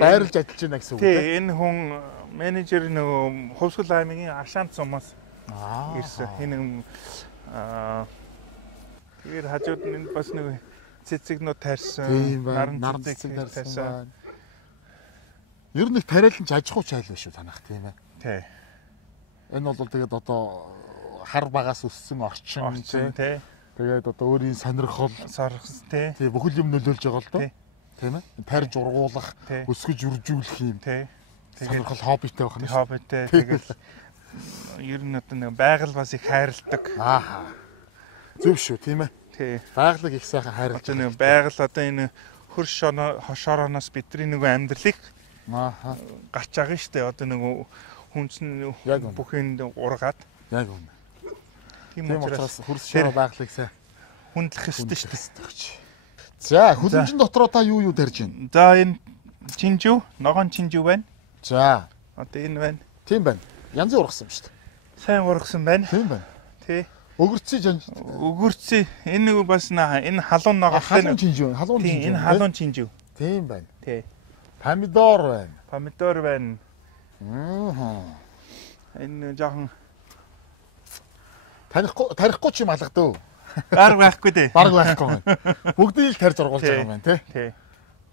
байрлаж ажиллаж байна гэсэн үг тийм. Тий, энэ хүн менежер нөгөө Хувьсгал аймгийн Аршаант сумаас ирсэн. Энэ тэгээд хажууд нь бас нэг цэцэгнүүд тарьсан, наран цэцэг тарьсан. Ер нь их тариалан ч аж ахуй чайл биш үү танах тийм ээ. Тий. Энэ бол тэгээд одоо хар багаас өссөн орчин тий. Тэгээд одоо өөрийн сонирхол сархс тий. Тий бүхэл юм нөлөөлж байгаа л доо. Тийм ээ. Тарьж ургуулах, өсгөж үржүүлэх юм. Тий. Тэгээд хоббитэй байх нь. Хоббитэй тэгэл ер нь одоо нэг байгаль бас их хайрладаг. Зөв шүү тийм ээ. Тий. Байгалыг их сайхан хайрлаж. Одоо нэг байгаль одоо энэ хөрш хошоороноос бидний нөгөө амьдралыг гарч байгаа шүү дээ. Одоо нөгөө хүнсэн бүх энэ ургаад. Яг үнэ. Тийм учраас хөрш шороо байгалыг сайн хүндлэх ёстой шүү дээ. За хүлэмжин дотроо та юу тарьж байна? За энэ чинжүү, ногоон чинжүү байна. За. Одоо энэ байна. Тийм байна. Янзын ургасан юм шүү дээ. Сайн ургасан байна. Тийм байна. Тий. Өгөрцөө жанж. Өгөрцөө энэ бас энэ халуун ногоонтой. Халуун чинжүү. Халуун чинжүү. Тийм энэ халуун чинжүү. Тийм байна. Тий. Помидор байна. Помидор байна. Энэ жоохон тарихгүй ч юм алгадав. Бараг байхгүй дээ. Бараг байхгүй байна. Бүгдийг л тарьж ургуулж байгаа юм байна тий.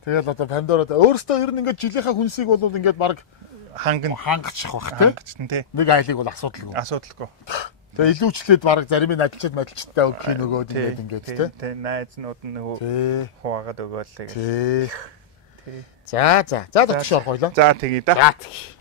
Тэгэл одоо помидороо өөрөөсөө ер нь ингээд жилийнхаа хүнсийг бол ингээд бараг хангачих бах тий. Хангачтан тий. Нэг айлыг бол асуудалгүй. Асуудалгүй. Тэгээ илүүчлээд бараг зарим нь ажилчтай өгөх юм нөгөөд ингээд тий. Тий найзнууд нь хуваагаад өгөөл тэгээд. Тий. За дотгош орхойлоо. За тэгье да. За тэгье.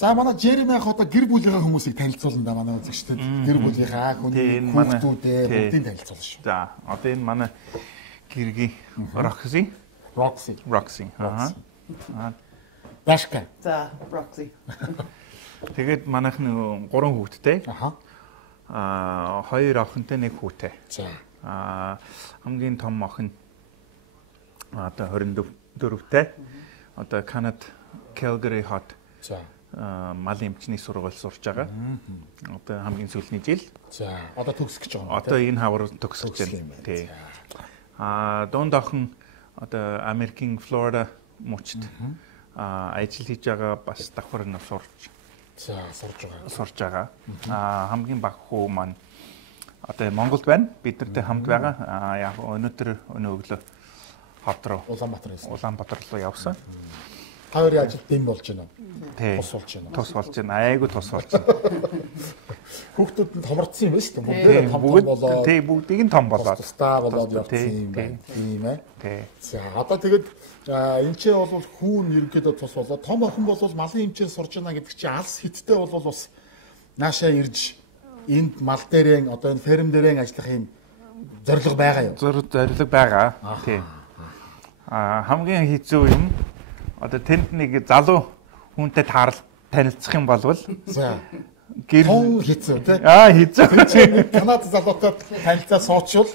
За манай Жеремих одоо гэр бүлийнхээ хүмүүсийг танилцуулна да манай үзэгчдэд. Гэр бүлийнхээ хүүхдүүдээ бүгдийг танилцуулна шүү. За одоо энэ манай гэргийн Roxy. Дашка. За Roxy. Тэгээд манайх нэг 3 хүүхэдтэй. 2 охинтой 1 хүүтэй. За. Хамгийн том охин одоо 24-тэй. Одоо Канад Calgary Hot. За. Малын эмчний сургууль сурч байгаа. Одоо хамгийн сүүлийн жил. За. Одоо төгсөх гэж байгаа юм. Одоо энэ хавар төгсөх гэж байна. Тий. Дунд охин одоо Америкийн Флорида мужид ажил хийж байгаа бас давхар нь сурж байгаа. Хамгийн баг хүү маань одоо Монголд байна. Бид нартай хамт байгаа. Яг өнөөдөр өглөө хот руу Улаанбаатар руу явсан. Та хоёрын ажил дэм болж байна. Тус болж байна. Айгу тус болж байна. Хүүхдүүд нь томордсон юм байна шүү дээ. Бүгд болоо. Тий, бүгдийг нь том болоод. Тустаа болоод явсан юм байна. Тийм ээ. За одоо тэгээд энэ ч бол хүүн ерөнхийдөө тус болоод том охин бол малын эмчээр сурж байна гэдэг чинь алс хиттэй бол бас наашаа ирж энд мал дээрээ одоо энэ ферм дээрээ ажиллах юм зорилго байгаа юу? Зорилго байгаа. Тий. Хамгийн хэцүү юм одоо тэнд нэг залуу хүнтэй танилцах юм бол за гэр хэцүү тий. Хэцүү. Канад залуутай танилцаа суучвал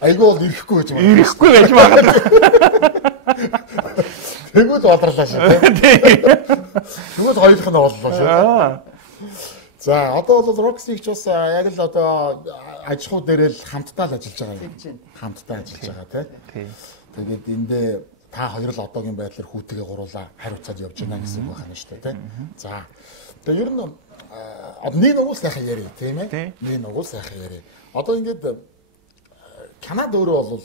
айгүй бол ирэхгүй гэж байна. Ирэхгүй гэж байна. Тэгвэл бодлоо шүү тий. Тэгвэл хоёулах нь боллоо шүү. За одоо бол Roxy-г ч бас яг л одоо аж ахуй дээр л хамтдаа л ажиллаж байгаа юм. Хамтдаа ажиллаж байгаа тий. Тэгээд эндээ та хоёр л одоогийн байдлаар хүүтэйгээ гуруулаа хариуцаад явж байна гэсэн үг байна шүү дээ тий. За. Тэгээд ер нь нэг нугуул сайхан яриа тийм ээ. Нэг нугуул сайхан яриа. Одоо ингээд Канада өөрөө бол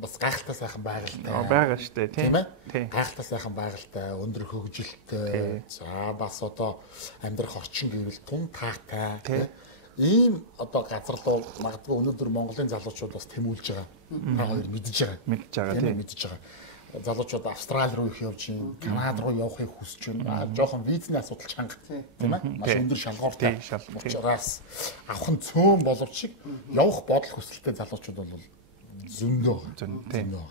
бас гайхалтай сайхан байгальтай. Байгаа шүү дээ тийм ээ. Гайхалтай сайхан байгальтай, өндөр хөгжилтэй. За бас одоо амьдрах орчин гэвэл тун таатай тийм. Ийм одоо газар руу магадгүй өнөөдөр Монголын залуучууд бас тэмүүлж байгаа. Та хоёр мэдж байгаа тийм. Залуучууд Австрали руу их явж байна, Канада руу явахыг хүсэж байна. Жохон визний асуудал чанга тийм ээ. Маш өндөр шалгууртай учраас авах нь цөөн боловч явах бодол хүсэлтэй залуучууд бол зөндөө байгаа.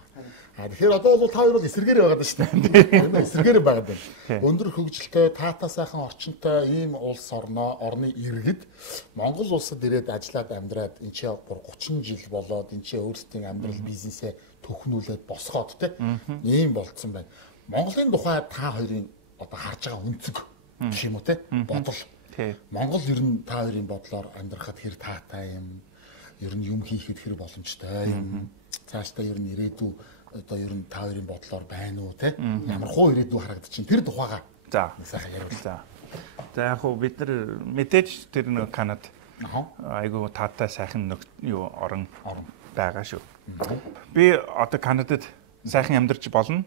Тэгэхээр одоо бол та хоёр бол эсэргээр байгаа шүү дээ. Эсэргээр байгаа даа. Өндөр хөгжилтэй, таатай сайхан орчинтой ийм улс орны иргэд Монгол улсад ирээд ажиллаад амьдраад энэ чинь 30 жил болоод энэ чинь өөрсдийн амьдрал бизнесээ төхнүүлээд босгоод ийм болцсон байна. Монголын тухай та хоёрын одоо харж байгаа өнцөг гэх юм уу те бодол. Монгол ер нь та хоёрын бодлоор амьдрахад хэр таатай юм, ер нь юм хийхэд хэр боломжтой юм. Цаашдаа ер нь ирээдүй одоо ер нь та хоёрын бодлоор байна уу те ямар хуу ирээдүй харагдаж чинь тэр тухайга сайхан яриулъя. За яг хөө бид нар мэдээж тэр нэг Канад айгуу таатай сайхан юу орон байгаа шүү. Би одоо Канадад сайхан амьдарч болно.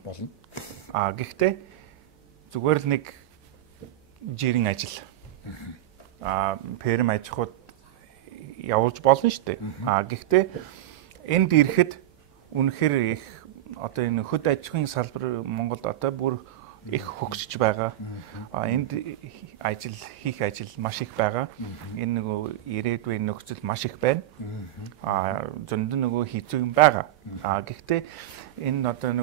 Гэхдээ зүгээр л нэг жирийн ажил. Ферм аж ахуйд явуулж болно шүү дээ. Гэхдээ энд ирэхэд үнэхээр их одоо энэ хөд аж ахуйн салбар Монголд одоо бүр их хөгжиж байгаа. Энд хийх ажил маш их байгаа. Энэ нөгөө ирээдүйн нөхцөл маш их байна. Зөндөө нөгөө хэцүү юм байгаа. Гэхдээ энэ одоо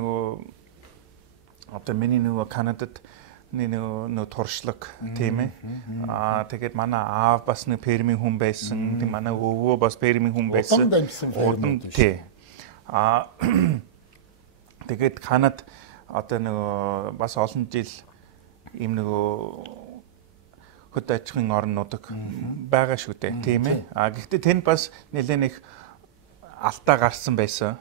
миний нөгөө Канадад нөгөө туршлаг тийм ээ. Тэгээд манай аав бас нэг фермийн хүн байсан. Манай өвөө бас фермийн хүн байсан. Тий. Тэгээд Канад одоо нөгөө бас олон жил ийм нөгөө хөд аж ахуйн орнуудыг байгаа шүү дээ тийм ээ. Гэхдээ тэнд бас нэлээд их алдаа гарсан байсан.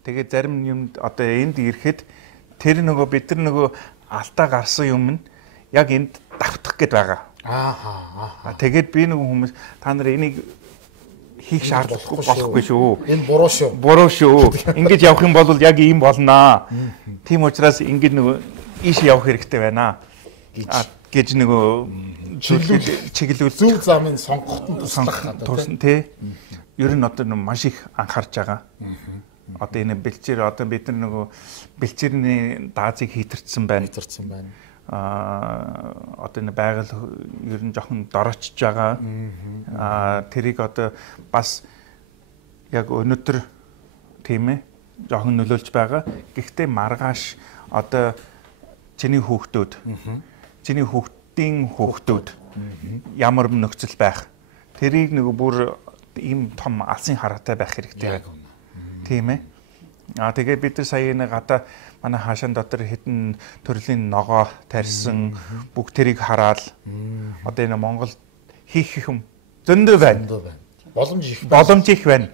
Тэгээд зарим юмд одоо энд ирэхэд тэр нөгөө бид нар нөгөө алдаа гарсан юм нь яг энд давтах гээд байгаа. Тэгээд би нөгөө хүмүүс та нар энийг хийх шаардлагагүй болохгүй шүү. Энэ буруу шүү. Буруу шүү. Ингэж явах юм бол яг ийм болноо. Тийм учраас ингэж нөгөө ийш явах хэрэгтэй байна. Гэж нөгөө чиглүүл зөв замын сонгоход нь туслах тий. Ер нь одоо маш их анхаарч байгаа. Одоо энэ бэлчээр одоо бид нар нөгөө бэлчээрний даазыг хитэрсэн байна. Одоо энэ байгаль ер нь жоохон дороочж байгаа. Тэрийг одоо бас яг өнөөдөр тийм ээ жоохон нөлөөлж байгаа. Гэхдээ маргааш одоо чиний хүүхдүүд ямар нөхцөл байх. Тэрийг нэг бүр ийм том алсын хараатай байх хэрэгтэй. Тийм ээ. Тэгээд бид нар сая нэг гадаа манай хаашаан дотор хэдэн төрлийн ногоо тарьсан бүгд тэрийг хараад одоо энэ Монгол хийх юм зөндөө байна. Боломж их байна.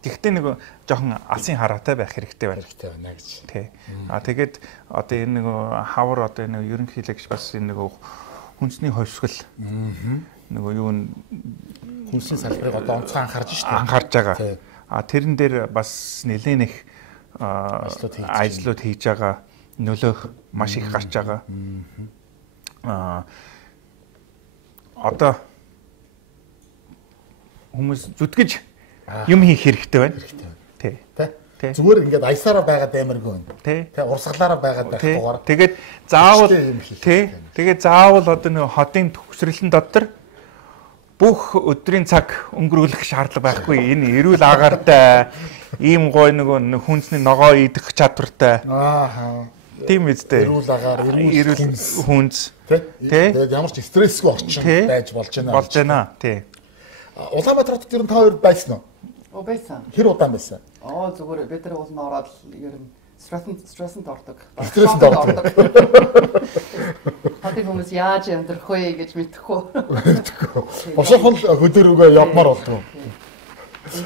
Гэхдээ нэг жоохон алсын хараатай байх хэрэгтэй байна. Хэрэгтэй байна гэж. Тий. Тэгээд одоо энэ нэг хавар одоо нэг ерөнхийлөгч бас энэ нэг хүнсний ховсгол. Нөгөө юу н Хүнсний салбарыг одоо онцгой анхаарч шүү дээ. Анхаарж байгаа. Тэрэн дээр бас нэлээд их ажлууд хийж байгаа. Нөлөөх маш их гарч байгаа. Одоо хүмүүс зүтгэж юм хийх хэрэгтэй байна. Тий. Зүгээр ингээд аясаараа байгаад амаргүй байна. Тий. Урсгалаараа байгаад байхгүйгээр. Тэгээд заавал тий. Тэгээд заавал одоо нэг хотын төгсрөлн дотор бүх өдрийн цаг өнгөрүүлэх шаардлага байхгүй. Энэ эрүүл агаартай ийм гой нэг хүнсний ногоо идэх чадвартай. Тийм үстэй. Эрүүл агаар, эрүүл хүнс. Тий. Тэгээд ямар ч стрессгүй орчин байж болж байна. Болж байна. Тий. Улаанбаатар хотод ер нь та хоёр байсан уу? Байсан. Хэр удаан байсан? Зүгээр бид нар уулна ороод ер нь стрессэнд ордог. Стрессэнд ордог. Хатыг хүмүүс яаж амьдрах вэ гэж мэдэхгүй. Босоохон хөдөөрөөгөө явмаар болдгоо.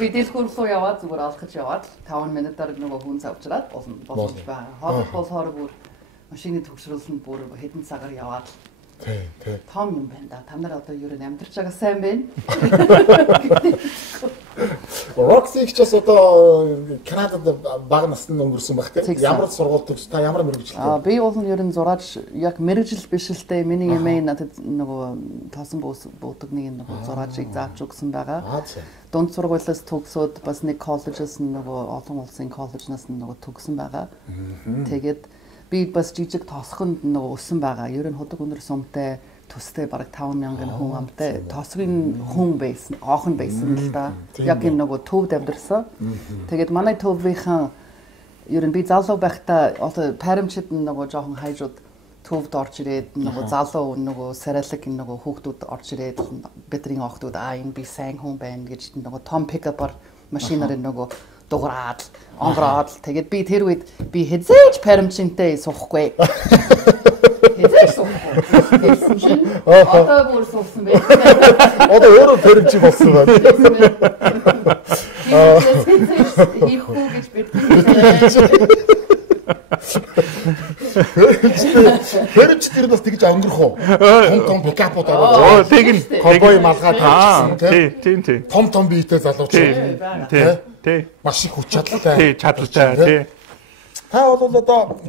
Би дэлгүүр рүү яваад зүгээр алхаж яваад 5 минутаар нөгөө хүн завчраад болж байгаа. Хоол болохоор бүр машины төгсрүүлсэн бүр хэдэн цагаар яваад. Тий. Том юм байна да. Та нар одоо ер нь амьдарч байгаа сайн байна. Roxy ч бас одоо Канадад бага насны өнгөрсөн байх тийм. Ямар сургууль төгс та ямар мэргэжилтэй? Би бол ер нь зураач яг мэргэжил биш л дээ. Миний эмээ надад нөгөө тоосон буудаг нэг нөгөө зураачийг зааж өгсөн байгаа. Дунд сургуулиас төгсөөд бас нэг коллежээс нөгөө олон улсын коллежнаас нөгөө төгсөн байгаа. Тэгээд би бас жижиг тоосгонд нөгөө өссөн байгаа. Ер нь худаг өндөр сумтай төстэй бараг 5,000 хүн амтай тоосгын хүн байсан, оохон байсан л да. Яг энэ нөгөө төвд амьдэрсэн. Тэгээд манай төвийнхэн ер нь би залуу байхдаа одоо паримчид нөгөө жоохон хайжууд төвд орж ирээд нөгөө залуу нөгөө сарайлаг нөгөө хүүхдүүд орж ирээд бидний охтууд энэ би сайн хүн байна гэж нөгөө том пикапаар машинаар нөгөө дуграад онгороод тэгээд би тэр үед би хэзээч паримчинтэй суухгүй. Хэзээч суухгүй. Одоо бүр суусан байх. Одоо өөрөө паримчин болсон байна. Их хүү гэж бэлдээ. Хэрэг тэр бас тэгж өнгөрөх үү? Том пикапууд ороод. Тэг ковбой малгай тавьчихсан тийм. Том биетэй залууч. Тий. Маш их хүч чадалтай. Тий, чадалтай тий. Та бол одоо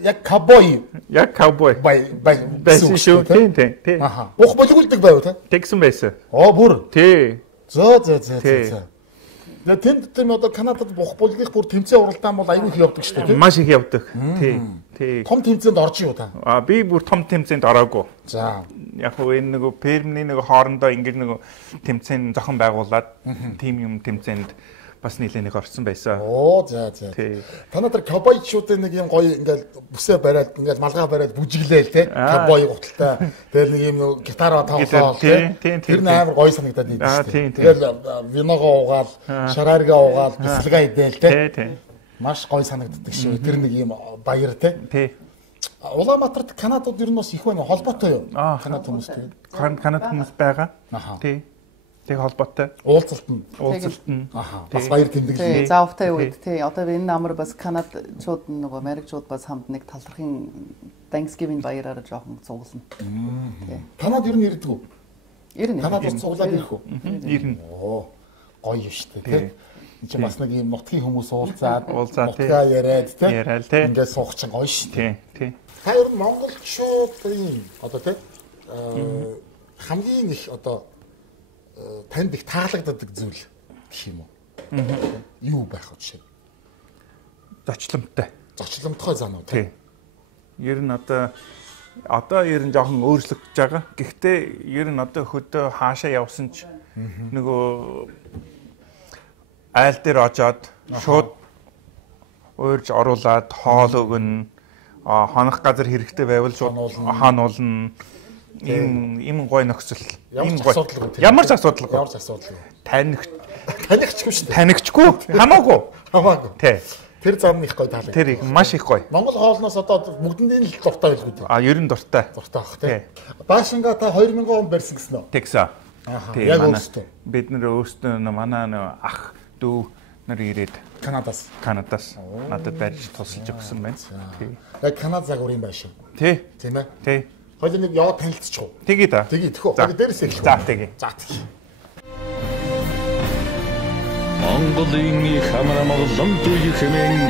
яг ковбой байсан шүү. Тий. Бух болигулдаг байв та? Тэгсэн байсан. Бүр. Тий. Зөө. Тэнд тийм одоо Канадад бух болгох бүр тэмцээн уралдаан бол аюул их явдаг шүү дээ. Маш их явдаг. Тий. Том тэмцээнд орж юу та? Би бүр том тэмцээнд ороогүй. За. Яг нь энэ нөгөө пермний нөгөө хоорондоо ингэж нөгөө тэмцээн зохон байгуулад тим юм тэмцээнд бас нэлээд их орсон байсан. За. Та нар ковбойчуудын нэг юм гоё ингээл бүсээ бариад ингээл малгай бариад бүжиглээл те. Ковбой гуталтай. Тэгэл нэг юм гитараа тоглоод те. Тэр амар гоё санагдаад идэв шүү дээ. Тэгэл виногоо уугаал, шарааргаа уугаал, бислэгээ идээл те. Маш гоё санагддаг шүү. Тэр нэг юм баяр те. Тий. Улаанбаатарт Канадууд ер нь бас их байна. Холбоотой юу? Канад хүмүүстэй. Канад хүмүүс байгаа. Тий. Тэг холбоотой. Уулзалт нь. Бас баяр тэмдэглэл. Тий, заавтай үед. Тий, одоо энэ амар бас Канадчууд нөгөө Америкчууд бас хамт нэг талархын Thanksgiving баяраар жоохон цуглана. Тий. Канад ер нь ирдэг үү? Ирнэ. Канад бас цуглаад ирэх үү? Ирнэ. Гоё юм шүү дээ. Тий. Энд бас нэг юм нутгийн хүмүүс уулзаад тий. Яриад тий. Ингээд суух чинь гоё шүү дээ. Тий. Та ер нь монголчуудын одоо тий хамгийн их одоо танд их таалагддаг зүйл гэх юм уу? Юу байх вэ жишээ? Зочломтой. Зочломтгой зан уу? Тий. Ер нь одоо ер нь жоохон өөрчлөгдөж байгаа. Гэхдээ ер нь одоо хөдөө хаашаа явсан ч нөгөө айл дээр очоод шууд уурж оруулаад хоол өгнө. Хонох газар хэрэгтэй байвал шууд хаануулна. Ийм гой нөхцөл. Ямар ч асуудалгүй. Танигчгүй шүү дээ. Танигчгүй. Хамаагүй. Тий. Тэр зам их гоё таалагдав. Тэр маш их гоё. Монгол хоолноос одоо бүгдэнд л дуртай байлгүй дээ. Ер нь дуртай. Дуртай бах тий. Баашинга та 2000 он барьсан гэсэн үү? Тэгсэн. Яг өөртөө. Бид нэр өөртөө манай ах дүү нар ирээд Канадаас. Надад барьж тусалж өгсөн байна. Тий. Яг Канада загвар юм байна шүү. Тий. Тийм ээ. Тий. Хоёул нэг яваад танилцчих уу? Тэгээ да. Тэгээ тэхөө. Хоёул дээрээс эхлэх. За тэгээ. За тэгээ. Монголын их хамаамаглан туй хэмээн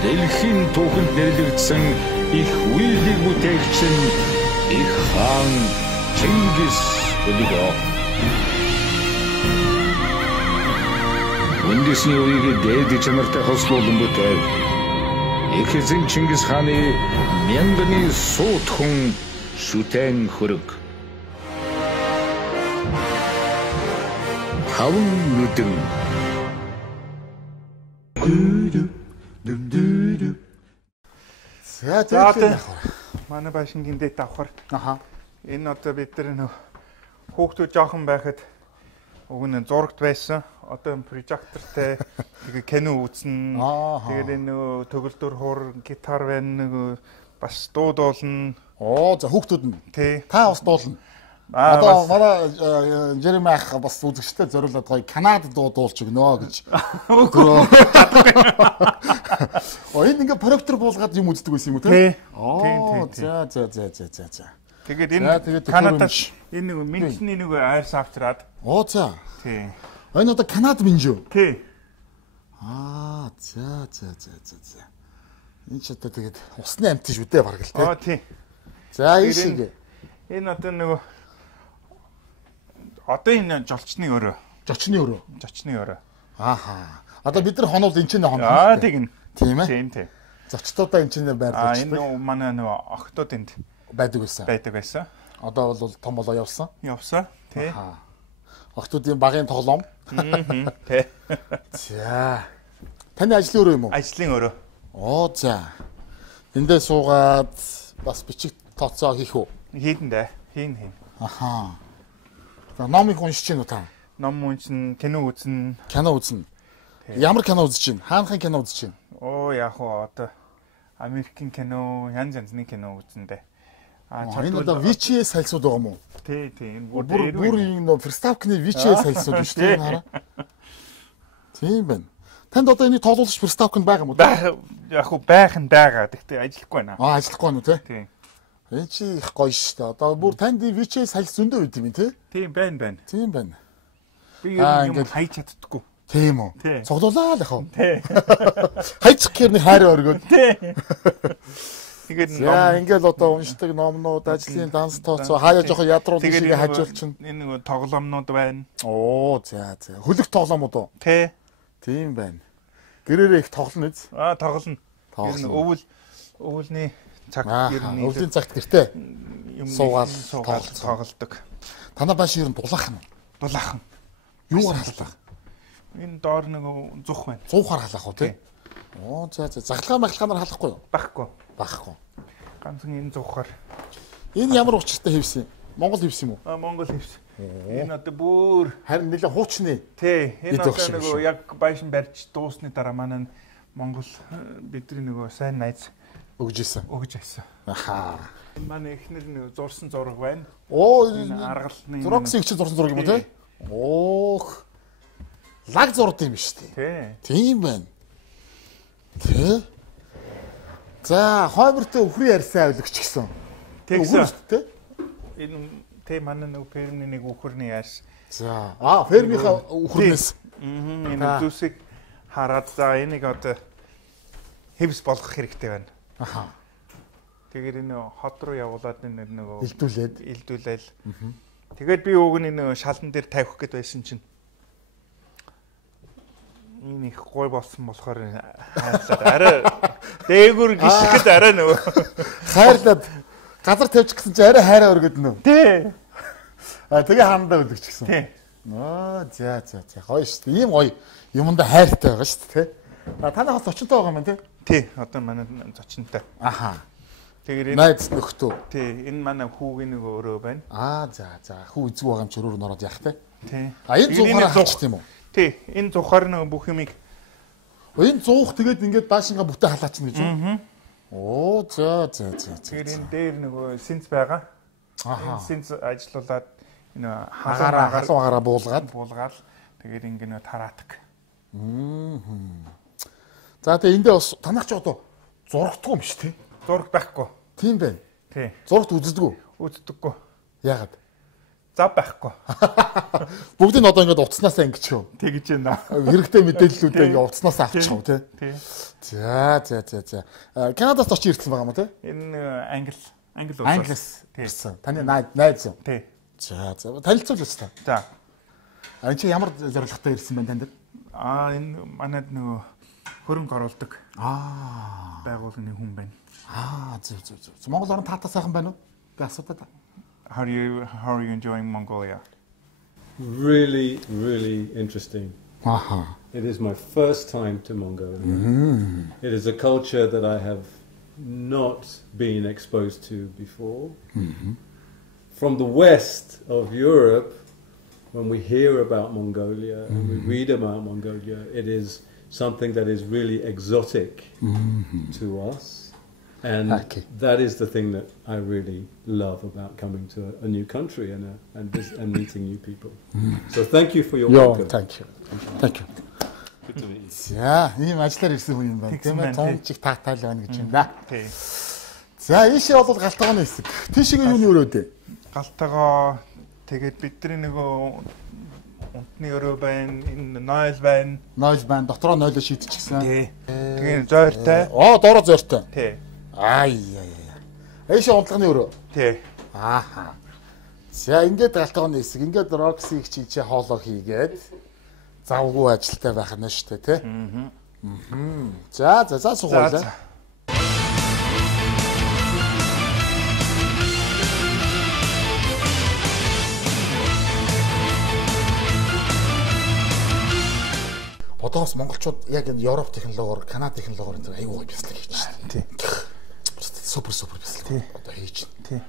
дэлхийн түүхэнд нэрлэгдсэн их үйлдэл бүтээгч нь их хаан Чингис Хөлгөө. Үндэсний үеийг дээд чанартай хослуулан бүтээв. Их эзэн Чингис хааны мянганы суутхан шүтэн хөрөг. Таван нүдэн. За тэгээд манай байшингийн дэд давхар. Аха. Энэ одоо бид нар нөх хүүхдүүд жоохон байхад уг нь зурагт байсан. Одоо прожектортай тэгээ кино үзнэ. Тэгээд энэ төгөлдөр хуур гитар байна нэг бас дуудуулна. Оо за хүүхдүүд нь. Тий. Та бас дуулна. Одоо манай Жереми ах бас үзэгчтэй зориулаад гоё Канад дуулж өгнө гэж. Энэ ингээ проектор буулгаад юм үздэг байсан юм уу те? Оо за. Тэгээд энэ Канадад энэ нэг минчний нэг айрс авчраад. Оо за. Тий. Энэ одоо Канад минж юу? Тий. За. Энэ ч одоо тэгээд усны амт шүү дээ бараг л те. Тий. За ийшээ. Энэ одоо нэг одоо энэ жолчны өрөө. Зочны өрөө. Ааха. Одоо бид нар хонол энэ ч нэг хонол. Тийм. Тийм ээ. Тийм. Зочдуудаа энэ ч нэг байрлаж байна. Энэ манай нэг охтууд энд байдаг байсан. Одоо бол том болоо явсан. Тий. Охтуудын багын тоглоом. Тий. За. Таны ажлын өрөө юм уу? Ажлын өрөө. Оо за. Эндээ суугаад бас бичиг тооцоо хийх үү? Хийн. Аха. За номыг уншиж чинь уу та? Ном уншин, кино үзнэ. Ямар кино үзэж чинь? Хаанхын кино үзэж чинь? Оо яг хоо одоо Америкийн кино, янз-янзны кино үзнэ. Энэ одоо VHS сальсууд байгаа юм уу? Тий. Энэ бүр энэ Verstappen-ы VHS сальсууд шүү дээ хараа. Тийм байна. Танд одоо энийг тоолуулж Verstappen байгаа юм уу? Яг хоо байх нь байгаа. Гэхдээ ажиллахгүй байна. Ажиллахгүй байна уу те? Тий. Энэ чи их гоё шүү дээ. Одоо бүр танд VHS салс зөндөө үйд юм те? Тийм байна. Тийм байна. Би юм хайж чаддаггүй. Тийм үү? Цуглуулаа л яхав. Тий. Хайчих гээд нэг хайр өргөөд. Тий. Тэгээд ингээл одоо уншдаг номнууд, ажлын данс тооцоо хаяа жоохон ядруулах шиг хажуулчин. Энэ нэг тоглоомнууд байна. Оо за. Хөлөг тоглоомууд уу? Тий. Тийм байна. Гэрээрээ их тоглоно үз? Тоглоно. Өвөлний цаг ерний өвлийн цагт гэртээ суугаад тоглолдог. Танаа бааш ер нь дулаахан. Юугаар халах? Энэ доор нэг зүх байна. Зуухаар халах уу тий? Оо за. Захлагаанаар халахгүй юу? Багхгүй. Ганцхан энэ зүхаар. Энэ ямар учиртай хэвсэн? Монгол хэвсэн юм уу? Монгол хэвсэн. Энэ одоо бүр харин нэлээ хуучны. Тий. Энэ одоо нэг яг байшин барьж дуусны дараа манай Монгол бидний нөгөө сайн найз өгж исэн. Аха. Энэ манай эхнэр нэг зурсан зураг байна. Оо энэ аргалны зурагсыг чи зурсан зураг юм уу те? Оох. Лаг зурд юм шүү дээ. Тийм байна. Тэ. За, хоймортой өхрийн ярьсан авилгач гэсэн. Тэгсэн шүү дээ. Энэ манай нэг фермний нэг өхөрний яаш. За, фермийнхаа өхрнээс. Энэ зүсийг хараад за энийг одоо хэвс болгох хэрэгтэй байна. Аха. Тэгээд энэ хот руу явуулаад энэ нөгөө илдүүлээл. Тэгээд би уг нь энэ шалан дээр тавих гээд байсан чинь энэ их гой болсон болохоор хайрлаад арай дээгүр гიშгэд арай нөгөө хайрлаад газар тавьчих гэсэн чи арай хайраа өргөд нөө. Тий. Тэгээ хаандаа өлөгч гэсэн. Тий. За. Гоё шүү дээ. Ийм гоё юмдаа хайртай байгаа шүү дээ. Танай хол зочинтой байгаа юм байна тий? Тий. Одоо манай зочинтой. Аха. Тэгээд найз нөхдөө. Тий. Энэ манай хүүгийн нэг өөрөө байна. За. Хүү эзгүй байгаа юм чи өрөөр нь ороод яах те? Тий. Энэ зуухаараа хаачих тийм үү? Тий. Энэ зуухаар нэг бүх юмыг энэ зуух тэгээд ингээд даашингаа бүтээ халаач гэж үү? Оо за. Тэгээд энэ дээр нөгөө синц байгаа. Аха. Синц ажиллуулад энэ халуун агаараа буулгаад тэгээд ингэ нөө тараадаг. За тэгээ эндээ бас танах ч одоо зургдгүй юм шүү, тий? Зураг байхгүй. Тийм байна. Тий. Зургт үздэггүй. Үздэггүй. Яагаад? Зав байхгүй. Бүгдийг одоо ингээд утаснасаа ингэчихв. Тэгж байна. Хэрэгтэй мэдээллүүдээ ингээд утаснасаа авчихв, тий? Тий. За. Канадаас очиж ирсэн байгаа юм тий? Энэ англи улсаас. Англиас ирсэн. Таны найз юм. Тий. За. Танилцуулж та. За. Энэ чи ямар зорилготой ирсэн байна танд? Энэ манайд нөгөө хөрөнгө оруулдаг. Байгууллагын хүн байна. Зөв. Монгол орн таатаа сайхан байна уу? Би асуудаг. How are you enjoying Mongolia? Really interesting. It is my first time to Mongolia. It is a culture that I have not been exposed to before. From the west of Europe, when we hear about Mongolia and we read about Mongolia, it is something that is really exotic to us. And that is the thing that I really love about coming to a new country and meeting new people. So thank you for your welcome. Thank you. Good to meet you. За, ийм ажиллаар ирсэн хүн юм байна. Тийм ээ, томчиг таатаал байна гэж юм да. Тий. За, ийшээ бол галтгооны хэсэг. Тийшээ юуны өрөө дээ? Галтгоо тэгээд бидний нөгөө унтны өрөө байна, энэ нойл байна. Нойл байна, дотроо нойлоо шийдчихсэн. Тий. Тэгээд зойртой. Доороо зойртой. Тий. Ийшээ унтлагын өрөө. Тий. За, ингээд галтгооны хэсэг, ингээд Роксиг чийчээ хоолоо хийгээд завгүй ажилтай байх нь шүү дээ, тий? За, сугуулаа. Одоо бас монголчууд яг энэ Европ технологиор, Канада технологиор энэ аюул бяцлаг хийж байна. Тий. Супер бяцлаг. Одоо хийж байна. Тий.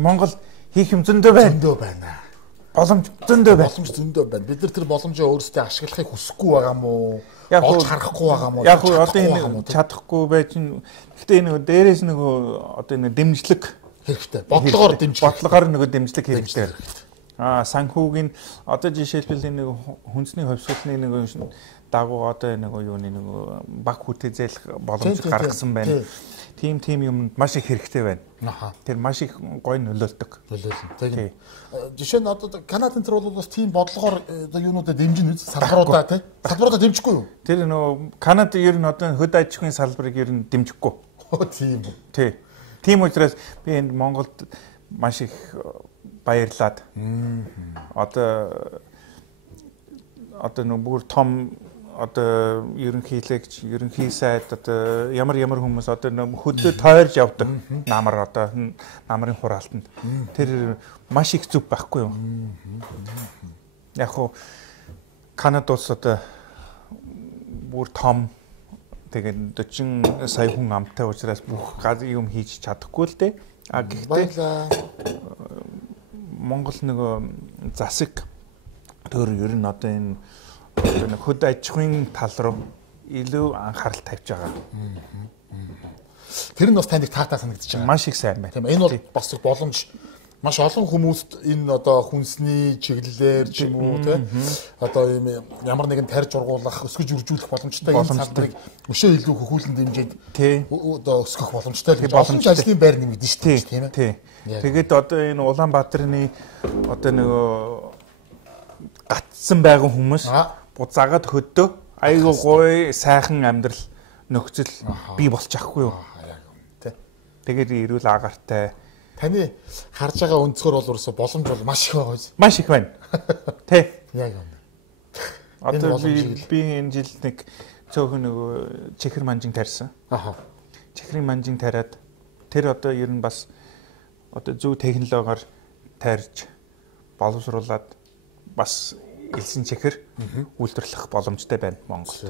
Монгол хийх юм зөндөө байна. Боломж зөндөө байна. Бид нар тэр боломжоо өөрсдөө ашиглахыг хүсэхгүй байгаа мó? Олж харахгүй байгаа мó? Яг одоо энэ чадахгүй байж н. Гэхдээ энэ дээрээс нөгөө одоо энэ дэмжлэг хэрэгтэй. Бодлогоор дэмжлэг хэрэгтэй. Санхүүгийн одоо жишээлбэл энэ хүнсний хөвсгөлний нэг дагуу одоо нэг юуны нэг баг хүүтэй зээлх боломж гаргасан байна. Тим юмд маш их хэрэгтэй байна. Тэр маш их гоё нөлөөлдөг. Тийм. Жишээ нь одоо Канадын тэр бол бас тийм бодлогоор юунуудаа дэмжинэ салбаруудаа тий. Салбаруудаа дэмжихгүй юу? Тэр нөө Канада ер нь одоо хөд аж ахуйн салбарыг ер нь дэмжихгүй. Тийм. Тий. Тийм учраас би энэ Монголд маш их баярлаад. Одоо нэг бүр том одоо ерөнхий сайд одоо ямар хүмүүс одоо хөдөө тойрж явдаг намрын хураалтанд тэр маш их зүв байхгүй юу. Яг хоо Канада улс одоо бүр том тэгээд 40 сая хүн амтай учраас бүх юм хийж чадахгүй л дээ. Гэхдээ Монгол нөгөө засаг төр ер нь одоо энэ хөд аж ахуйн тал руу илүү анхаарал тавьж байгаа. Тэр нь бас танд таатай санагдаж байгаа. Маш их сайн байна. Тийм энэ бол бас боломж маш олон хүмүүст энэ одоо хүнсний чиглэлээр ч юм уу тийм одоо ийм ямар нэгэн тарьж ургуулах, өсгөж үржүүлэх боломжтой энэ салбарыг өшөө илүү хөхүүлэн дэмжиж одоо өсгөх боломжтой л боломж ажлын байр нэмэгдэн шүү дээ тийм ээ. Тэгээд одоо энэ Улаанбаатарын одоо нөгөө гатсан байгаа хүмүүс буцаагаад хөдөө айгүй гоё сайхан амьдрал нөхцөл бий болчих ахгүй юу. Тэгээд эрүүл агаартай таны харж байгаа өнцгөр бол ерөөсө боломж бол маш их байгаа биз. Маш их байна. Тэ. Яг юм. Одоо би энэ жил нэг цөөхөн нөгөө чихэр манжин тарьсан. Чихрийн манжин тариад тэр одоо ер нь бас одоо зөв технологиор тарьж боловсруулад бас элсэн чихэр үйлдвэрлэх боломжтой байна Монгол.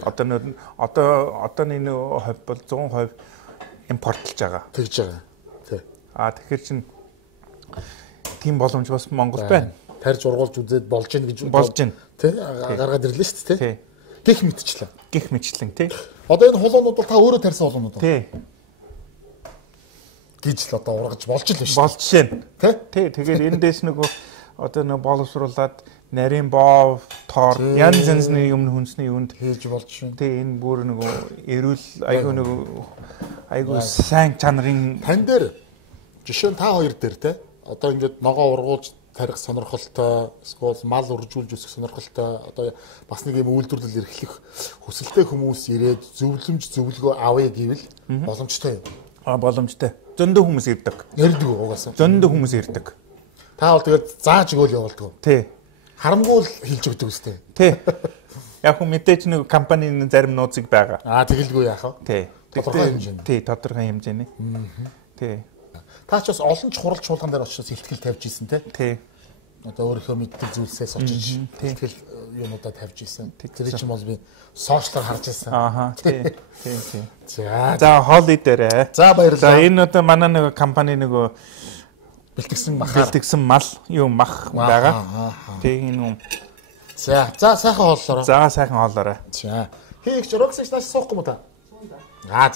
Одоо энэ хувь бол 100% импортлж байгаа. Тэгж байгаа. Тэгэхээр чин тийм боломж бас Монголд байна. Тарьж ургуулж үзээд болж гин гэж болж гин. Тэ гаргаад ирлээ шүү дээ. Гэх мэтчлэн тий. Одоо энэ хулуунууд бол та өөрөө тарьсан хулуунууд уу? Тий. Гэж л одоо ургаж болж л байна шүү. Болж шин. Тий. Тэгээд энэ дэс нөгөө одоо нэг боловсруулад нарийн боо тоор янз янзны юм хүнсний юунд хийж болж байна. Тэ энэ бүр нөгөө эрүүл айгүй сайн чанарын Тань дээр жишээ нь та хоёр дээр те одоо ингээд ногоо ургуулж тарих сонирхолтой эсвэл мал үржүүлж өсөх сонирхолтой одоо бас нэг юм үйлдвэрлэл эрхлэх хүсэлтэй хүмүүс ирээд зөвлөгөө авъя гэвэл боломжтой юм. Боломжтой. Зөндөө хүмүүс ирдэг. Ярддаг угаасаа. Зөндөө хүмүүс ирдэг. Та бол тэгээд зааж өгөөл явуулдаг. Тий. Харамгүй л хэлж өгдөг үстэй. Тий. Яг хөө мэдээж нэг компанийн зарим нууцыг байгаа. Тэгэлгүй яах вэ? Тий. Тодорхой хэмжээний. Тий, тодорхой хэмжээний. Тий. Та ч бас олон чухал чуулган дээр очиж ихтгэл тавьж ийсэн те. Тий. Одоо өөрийнхөө мэддэг зүйлсээс очиж ихтгэл юмудаа тавьж ийсэн. Тэр чинь бол би сошиалаар харж ийсэн. Тий. Тий. За хоолой дээрээ. За баярлалаа. За энэ одоо манай нэг компани нөгөө бэлтгэсэн мал юу мах байгаа. Тэг энэ юм. За сайхан хооллоорой. За сайхан хооллоорой. За. Хийгч роксич нааш суухгүй мó та. За.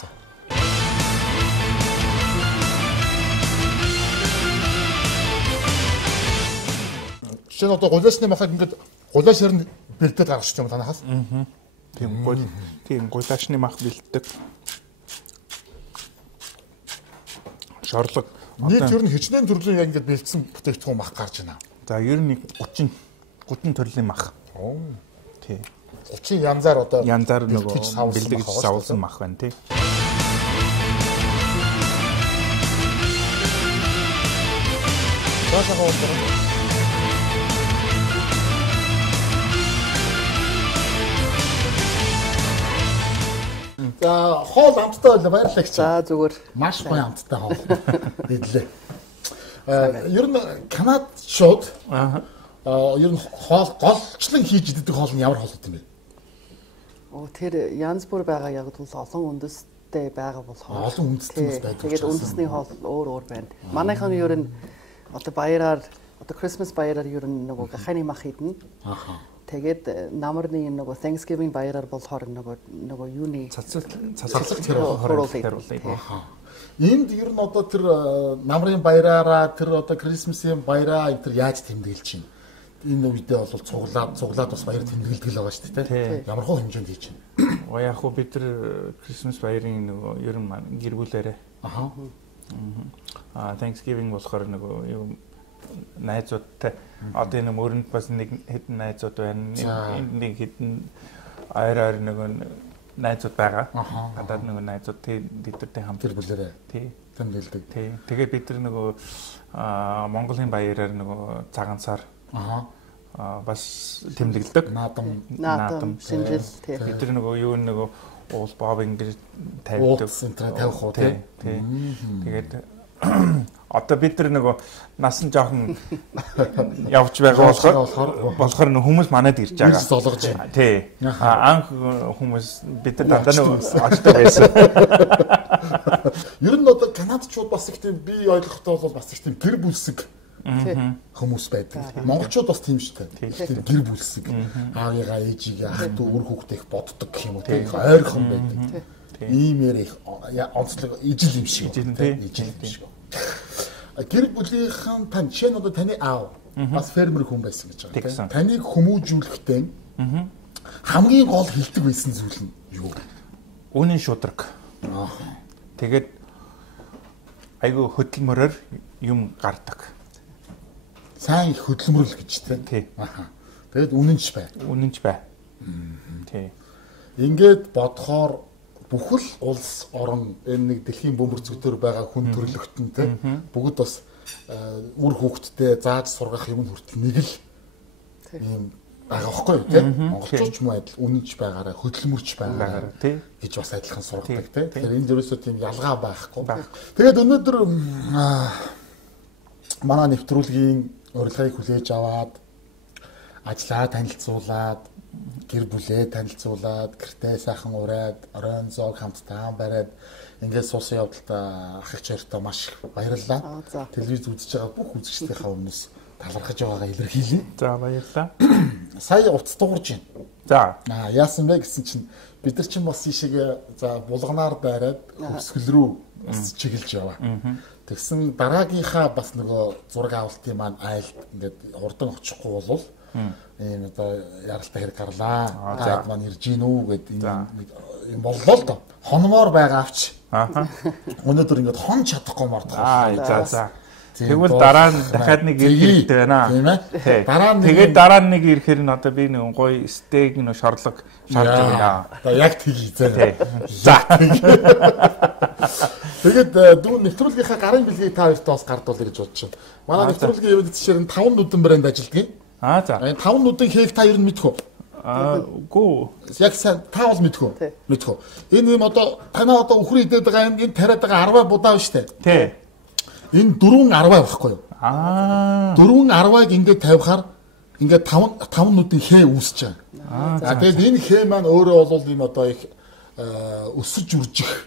Шинэ одоо гулаасны махыг ингээд гулаасаар нь бэлдээд гаргачих юм танахаас. Тийм гулаасны мах бэлддэг. Шорлог. Нийт ер нь хичнээн төрлийн яг ингээд бэлдсэн бүтээгдэхүүн мах гарч байна. За ер нь 30 төрлийн мах. Тий. 30 янзаар одоо нөгөө бэлдэж савлсан мах байна тий. За хоол амттай байлаа баярлалаа. За зүгээр. Маш гоё амттай хоол. Идлээ. Ер нь Канад шууд ер нь хоол голчлон хийж иддэг хоол нь ямар хоол юм бэ? Тэр янз бүр байгаа яг бол олон үндэстэй байгаа болохоор олон үндэстэй байдаг. Тэгээд үндэсний хоол өөр байна. Манайхан ер нь одоо баяраар одоо Christmas баяраар ер нь нөгөө гаханы мах идэнэ. Тэгээд намарны нөгөө Thanksgiving баяраар болохоор нөгөө юуны цацлах тэр хоруулах. Энд ер нь одоо тэр намрын баяраараа тэр одоо Christmas-ийн баяраа энэ тэр яаж тэмдэглэж байна? Энэ үедээ бол цуглаад бас баяр тэмдэглэдэг л байгаа шүү дээ. Ямар хөө хэмжээнд хийж байна? Яг хөө бид тэр Christmas баярын нөгөө ер нь гэр бүлээрээ. Thanksgiving болохоор нөгөө юу найзуудтай одоо энэ мөрөнд бас нэг хэдэн найзууд байна. Энд нэг хэдэн ойр нөгөө найзууд байгаа. Гадаад нөгөө найзууд тэдэртэй хамт тэр бүлээрээ. Тий. Тэмдэглэдэг. Тий. Тэгээд бид нар нөгөө Монголын баяраар нөгөө цагаан сар бас тэмдэглэдэг. Наадам шинжил тий. Бид нар нөгөө юу нөгөө уул боб ингэж тавьдаг. Тавих уу тий. Тэгээд одоо бид нар нөгөө насан жоохон явж байгаа болохоор хүмүүс манайд ирж байгаа. Золгож байна. Тий. Анх хүмүүс бид нар дандаа нөгөө очтой байсан. Ер нь одоо канадчууд бас их тийм би ойлгохтой бол бас их тийм гэр бүлсэг хүмүүс байдаг. Монголчууд бас тийм шүү дээ. Тийм гэр бүлсэг. Аавыгаа ээжигээ ах トゥ үр хүүхдээ их боддог гэх юм уу тийм ойрхон байдаг. Ийм ярих онцлог ижил юм шиг. Ижил юм шиг. Гэр бүлийнхэн тань жишээ нь одоо таны аав бас фермер хүн байсан гэж байгаа тийм. Таныг хүмүүжүүлэхдээ хамгийн гол хилдэг байсан зүйл нь юу? Үнэн шудраг. Тэгээд айгүй хөдөлмөрөөр юм гардаг. Сайн их хөдөлмөрлөл гэж тийм. Тэгээд үнэнч бай. Үнэнч бай. Тий. Ингээд бодохоор бүхэл улс орон энэ нэг дэлхийн бөмбөр зүгтөр байгаа хүн төрлөختөн тийм бүгд бас үр хүүхдтэй зааж сургах юм хүртэл нэг л ийм байгаа байхгүй юу тийм монголчууд ч юм адил үнэнч байгаараа хөдөлмөрч байгаараа тийм гэж бас адилхан сургадаг тийм тэгэхээр энэ дөрөөсөө тийм ялгаа байхгүй. Тэгээд өнөөдөр манай нэвтрүүлгийн урилгыг хүлээж аваад ажлаа танилцуулаад гэр бүлээ танилцуулаад гэртээ сайхан ураад оройн зоог хамтдаа бариад ингээд суусан явдалтай ах их чартай маш их баярлалаа. Телевиз үзэж байгаа бүх үзэгчдийнхээ өмнөөс талархаж байгаагаа илэрхийлье. За баярлалаа. Сая утас дуурж байна. За яасан бэ гэсэн чинь бид нар чинь бас ийшээ за булганаар дайраад хөвсгөл рүү бас чиглэж яваа. Тэгсэн дараагийнхаа бас нөгөө зураг авалтын маань айлд ингээд хурдан очихгүй болвол ийм одоо яралтай хэрэг гарлаа. Таад маань ирж гин үү гэдэг юм боллоо л доо. Хономоор байгаа авч. Өнөөдөр ингээд хон чадахгүй мартах. За. Тэгвэл дараа нь дахиад нэг ирэх хэрэгтэй байна. Тийм ээ. Дараа нь тэгээд дараа нь нэг ирэхээр нь одоо би нэг гоё стейк нөө шорлог шаардж байна. Одоо яг тгий зэ. За. Тэгээд дүүн нэвтрүүлгийнхаа гарын бэлгийг та хоёрт бас гардуулъя гэж бодож байна. Манай нэвтрүүлгийн ивент жишээр нь 5 нүдэн брэнд ажилтгийг. За. 5 нүдэн хийх та ер нь мэдхүү. Үгүй. Яг сайн та бол мэдхүү. Мэдхүү. Энэ юм одоо танаа одоо өхөр идээд байгаа энэ тариад байгаа 10 будаа шүү дээ. Тий. Энэ 4 10 байхгүй юу? 4 10-ыг ингээд тавихаар ингээд 5 нүдэн хээ үүсэж байгаа. За тэгээд энэ хээ маань өөрөө бол юм одоо их өсөж үржих.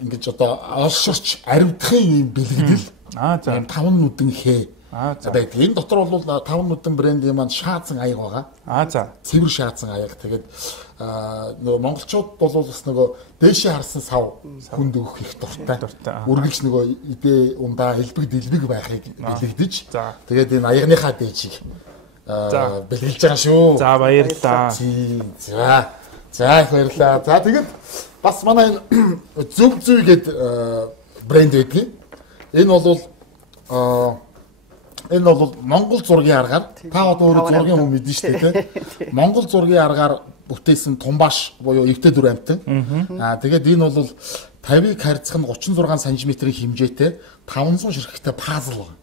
Ингээд одоо олширч аривдахын юм бэлгэдэл. За 5 нүдэн хээ. Тэгээд энэ дотор бол 5 нүдэн брендийн маань шаацсан аяг байгаа. За. Цэвэр шаацсан аяг. Тэгээд нөгөө монголчууд бол бас нөгөө дээшээ харсан сав хүнд өгөх их дуртай. Үргэлж нөгөө идэ ундаа элбэг дэлбэг байхыг бэлэгдэж. Тэгээд энэ аягныхаа дээжийг бэлгэлж байгаа шүү. За баярлалаа. За баярлалаа. За тэгээд бас манай зөв гэдэг брэнд байдгийг. Энэ бол Монгол зургийн аргаар та одоо өөрөө зургийн хүн мэднэ шүү дээ тийм. Монгол зургийн аргаар бүтээсэн тумбаш буюу эвтэй дүр амтан. Тэгээд энэ бол 50-ыг харьцах нь 36 см-ийн хэмжээтэй 500 ширхэгтэй пазл байна.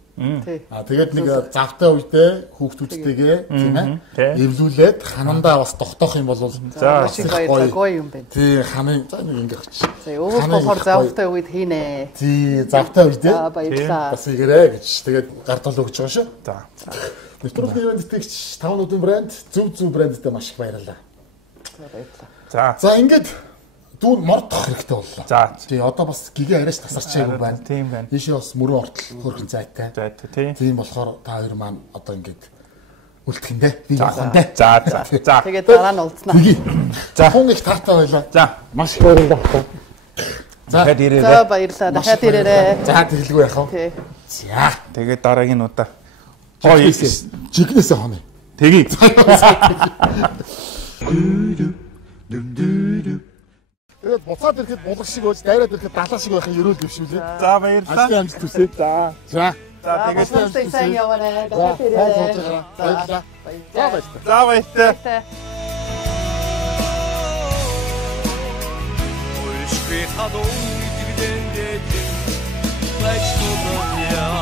Тэгээд нэг завтай үедээ хүүхдүүдтэйгээ тийм ээ эвлүүлээд ханандаа бас тогтоох юм бол за гоё юм байна. Тий ханаа за нэг ингэх чи. За өвөл болохоор завтай үед хийнэ. Тий завтай үедээ баярлалаа. Бас игэрээ гэж тэгээд гардал өгч байгаа шүү. За. Нэвтрүүлгийн ивэнттэйгч 5 нүдэн брэнд зөв брэндтэй маш их баярлалаа. За баярлалаа. За ингээд дүүн мордох хэрэгтэй боллоо. За. Тий одоо бас гэгээ арайч тасарчаагүй байна. Тийм байна. Ийшээ бас мөрөн ортол хөрхөн зайтай. Тийм. Тийм болохоор та хоёр маань одоо ингээд үлдэхэндээ би явахандаа. За. Тэгээд дараа нь уулзнаа. За хүн их таатай байлаа. За. Маш их баярлалаа. За ирээрээ. За баярлалаа. Дахиад ирээрээ. За тэгэлгүй яхав. Тий. За. Тэгээд дараагийн удаа. Жигнэсээ хонё. Тэгийг. Тэгээд буцаад ирэхэд булах шиг болж дайраад ирэхэд далаа шиг байхын ерөөл дэвшүүлээ. За баярлалаа. Ажлын амжилт хүсье. За. Тэгээд сайн яваарай. Дахиад ирээрээ. Баярлалаа. За баярлалаа. Ой, швейхадон дивиденде, лайк что-то